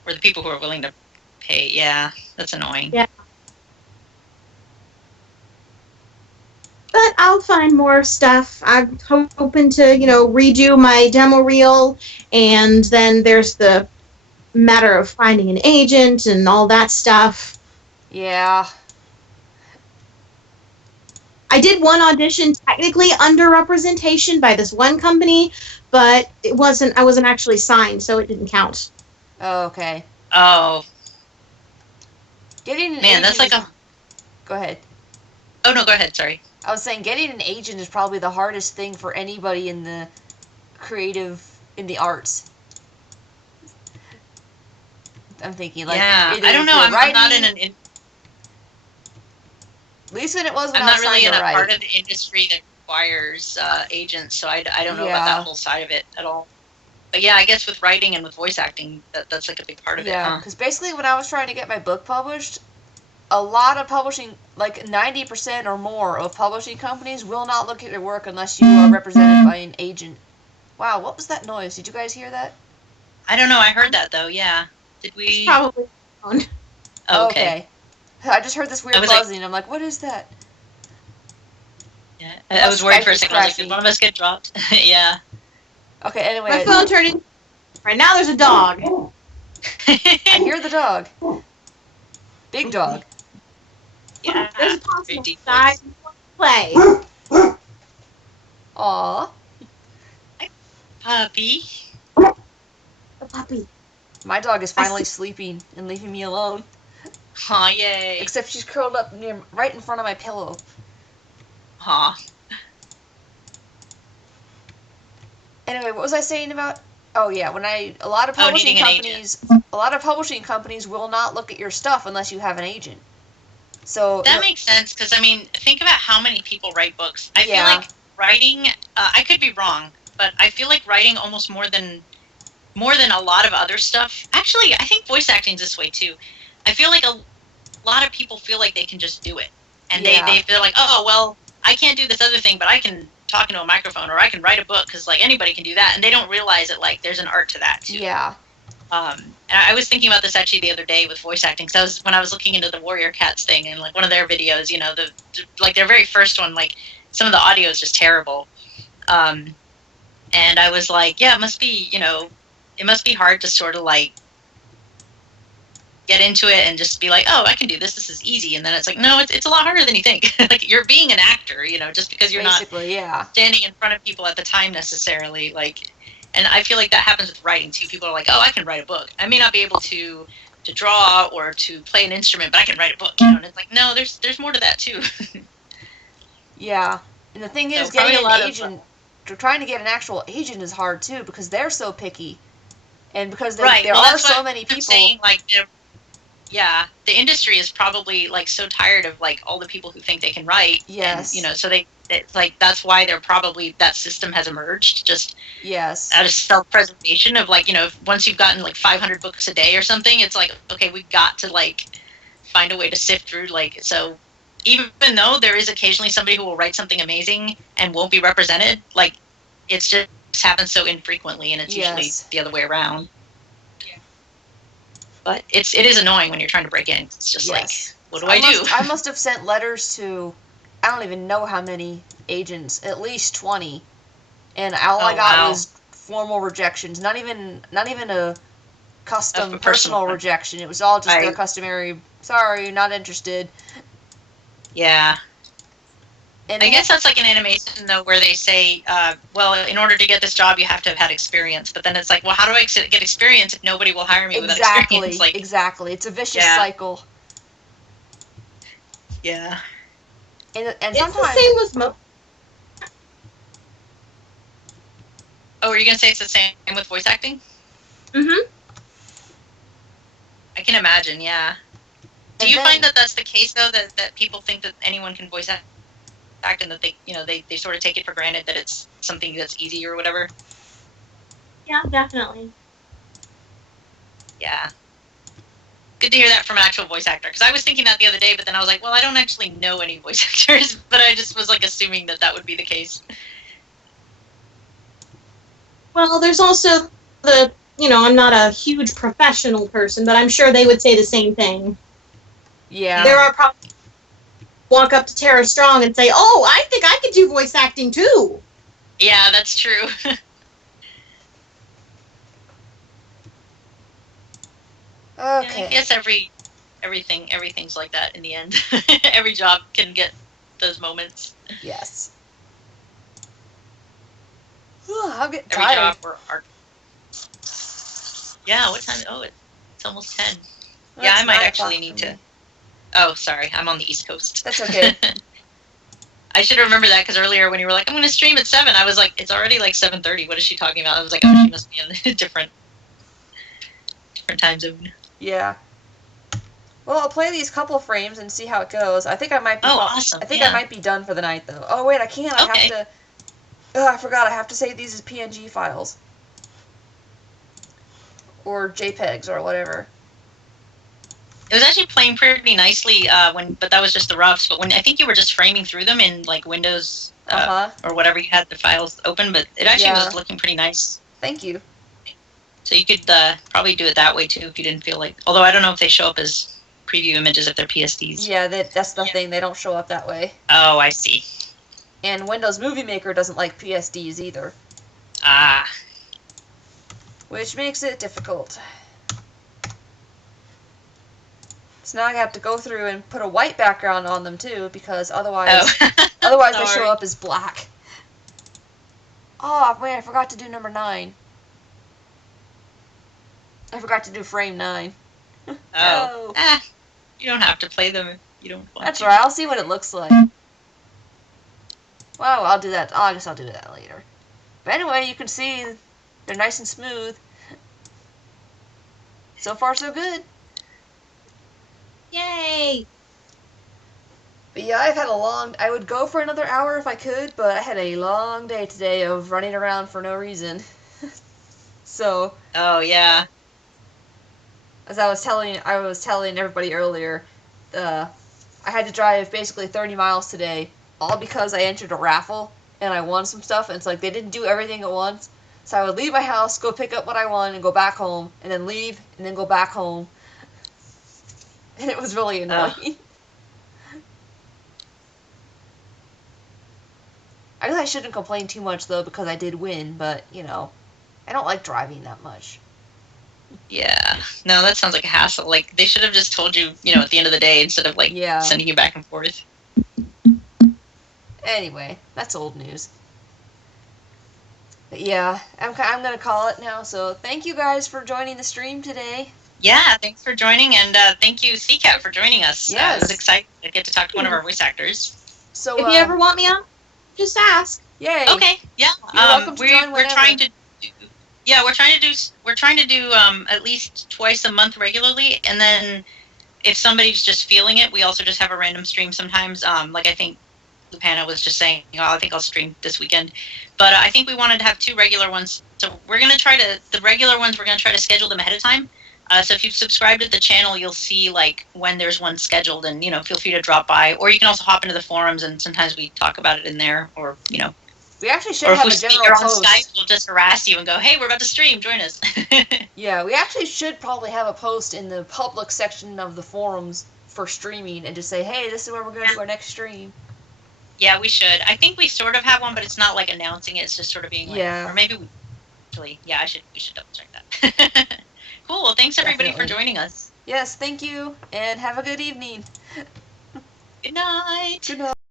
or the people who are willing to pay. Yeah, that's annoying. Yeah. But I'll find more stuff. I'm hoping to, redo my demo reel, and then there's the matter of finding an agent and all that stuff. Yeah. I did one audition technically under representation by this one company, but I wasn't actually signed, so it didn't count. Oh, okay. Oh. Getting an agent that's like Go ahead. Oh, no, go ahead, sorry. I was saying getting an agent is probably the hardest thing for anybody in the arts. I'm thinking, like, I don't know, I'm not in an... At least when it was when I'm I not was really in a write. part of the industry that requires agents, so I don't know about that whole side of it at all. But yeah, I guess with writing and with voice acting, that's like a big part of it. Yeah, because basically when I was trying to get my book published, a lot of publishing, like 90% or more of publishing companies will not look at your work unless you are represented by an agent. Wow, what was that noise? Did you guys hear that? I don't know, I heard that though, yeah. Did we? It's probably on. Oh, okay. I just heard this weird buzzing. I'm like, what is that? Yeah, I was worried for a second. I was like, did one of us get dropped? Yeah. Okay, anyway. My phone turned in. Right now there's a dog. I hear the dog. Big dog. Yeah. There's a possum outside. Play. Aww. Puppy. The puppy. My dog is finally sleeping and leaving me alone. Aw, yay. Except she's curled up right in front of my pillow. Aw. Anyway, what was I saying about? Oh yeah, a lot of publishing companies will not look at your stuff unless you have an agent. So that makes sense, because I mean, think about how many people write books. I feel like writing. I could be wrong, but I feel like writing almost more than a lot of other stuff. Actually, I think voice acting is this way too. I feel like a lot of people feel like they can just do it, and they feel like, oh well, I can't do this other thing, but I can talk into a microphone, or I can write a book, because like anybody can do that, and they don't realize that like there's an art to that too. Yeah. And I was thinking about this actually the other day with voice acting, because when I was looking into the Warrior Cats thing, and like one of their videos, you know, like their very first one, like some of the audio is just terrible. And I was like, yeah, it must be hard to sort of like get into it and just be like, oh, I can do this. This is easy. And then it's like, no, it's a lot harder than you think. Like you're being an actor, you know, just because you're not standing in front of people at the time necessarily. Like, and I feel like that happens with writing too. People are like, oh, I can write a book. I may not be able to draw or to play an instrument, but I can write a book. You know, and it's like, no, there's more to that too. Yeah, and the thing is, getting an agent, trying to get an actual agent is hard too, because they're so picky, and because there are so many people. Saying, like, the industry is probably like so tired of like all the people who think they can write. Yes. And, you know, so it's like that's why that system has emerged, just out of self-preservation of like, you know, once you've gotten like 500 books a day or something, it's like, okay, we got to like find a way to sift through, like, so even though there is occasionally somebody who will write something amazing and won't be represented, like it's just happens so infrequently, and it's usually the other way around. But it is annoying when you're trying to break in. It's just like, what do I do? I must have sent letters to, I don't even know how many agents, at least 20, and all I got was formal rejections. Not even a custom personal rejection. It was all just their customary, sorry, not interested. Yeah. And I guess that's like an animation, though, where they say, well, in order to get this job, you have to have had experience. But then it's like, well, how do I get experience if nobody will hire me without experience? Like, exactly. It's a vicious cycle. Yeah. And it's sometimes the same with Oh, were you going to say it's the same with voice acting? Mm-hmm. I can imagine, yeah. Do you find that that's the case, though, that people think that anyone can voice act, and that they sort of take it for granted that it's something that's easy or whatever? Yeah, definitely. Yeah. Good to hear that from an actual voice actor, because I was thinking that the other day, but then I was like, well, I don't actually know any voice actors, but I just was like assuming that would be the case. Well, there's also I'm not a huge professional person, but I'm sure they would say the same thing. Yeah. There are probably walk up to Tara Strong and say, oh, I think I could do voice acting too. Yeah, that's true. Okay. I guess everything's like that in the end. Every job can get those moments. Yes. I'll get Every tired. job or Yeah, what time? Oh, it's almost 10. Well, yeah, I might actually need to. Oh, sorry, I'm on the East Coast. That's okay. I should remember that, because earlier when you were like, I'm going to stream at 7, I was like, it's already like 7:30. What is she talking about? I was like, oh, she must be in a different time zone. Yeah. Well, I'll play these couple frames and see how it goes. I think I might be. Awesome. I think I might be done for the night, though. Oh wait, I can't. I have to. I forgot. I have to save these as PNG files. Or JPEGs or whatever. It was actually playing pretty nicely but that was just the roughs. But when I think you were just framing through them in like Windows or whatever you had the files open, but it actually was looking pretty nice. Thank you. So you could probably do it that way too if you didn't feel like. Although I don't know if they show up as preview images if they're PSDs. Yeah, that's the thing. They don't show up that way. Oh, I see. And Windows Movie Maker doesn't like PSDs either. Ah. Which makes it difficult. So now I have to go through and put a white background on them too, because otherwise they show up as black. Oh wait, I forgot to do number 9. I forgot to do frame 9. Oh. You don't have to play them if you don't want That's to. right. I'll see what it looks like. Well, I'll do that. I guess I'll do that later. But anyway, you can see they're nice and smooth. So far, so good. Yay! But yeah, I would go for another hour if I could, but I had a long day today of running around for no reason. So. Oh, yeah. As I was telling everybody earlier, I had to drive basically 30 miles today, all because I entered a raffle and I won some stuff. And it's like they didn't do everything at once, so I would leave my house, go pick up what I won, and go back home, and then leave, and then go back home, and it was really annoying. I guess I shouldn't complain too much though because I did win, but I don't like driving that much. Yeah. No, that sounds like a hassle. Like, they should have just told you, at the end of the day instead of, sending you back and forth. Anyway, that's old news. But yeah, I'm going to call it now. So thank you guys for joining the stream today. Yeah, thanks for joining, and thank you, CCAT, for joining us. Yes. It was exciting to get to talk to one of our voice actors. So if you ever want me on, just ask. Yay. Okay, yeah. You're welcome to join we're trying to do at least twice a month regularly, and then if somebody's just feeling it, we also just have a random stream sometimes. Like I think Lupana was just saying, I think I'll stream this weekend. But I think we wanted to have 2 regular ones. So we're going to try to, the regular ones, we're going to try to schedule them ahead of time. So if you subscribe to the channel, you'll see when there's one scheduled, and feel free to drop by. Or you can also hop into the forums, and sometimes we talk about it in there, or We actually should have a general post. On Skype, we'll just harass you and go, hey, we're about to stream, join us. Yeah, we actually should probably have a post in the public section of the forums for streaming and just say, hey, this is where we're going to do our next stream. Yeah, we should. I think we sort of have one, but it's not announcing it. It's just sort of being yeah. Or maybe we actually, we should double check that. Cool. Well, thanks everybody for joining us. Yes, thank you, and have a good evening. Good night. Good night.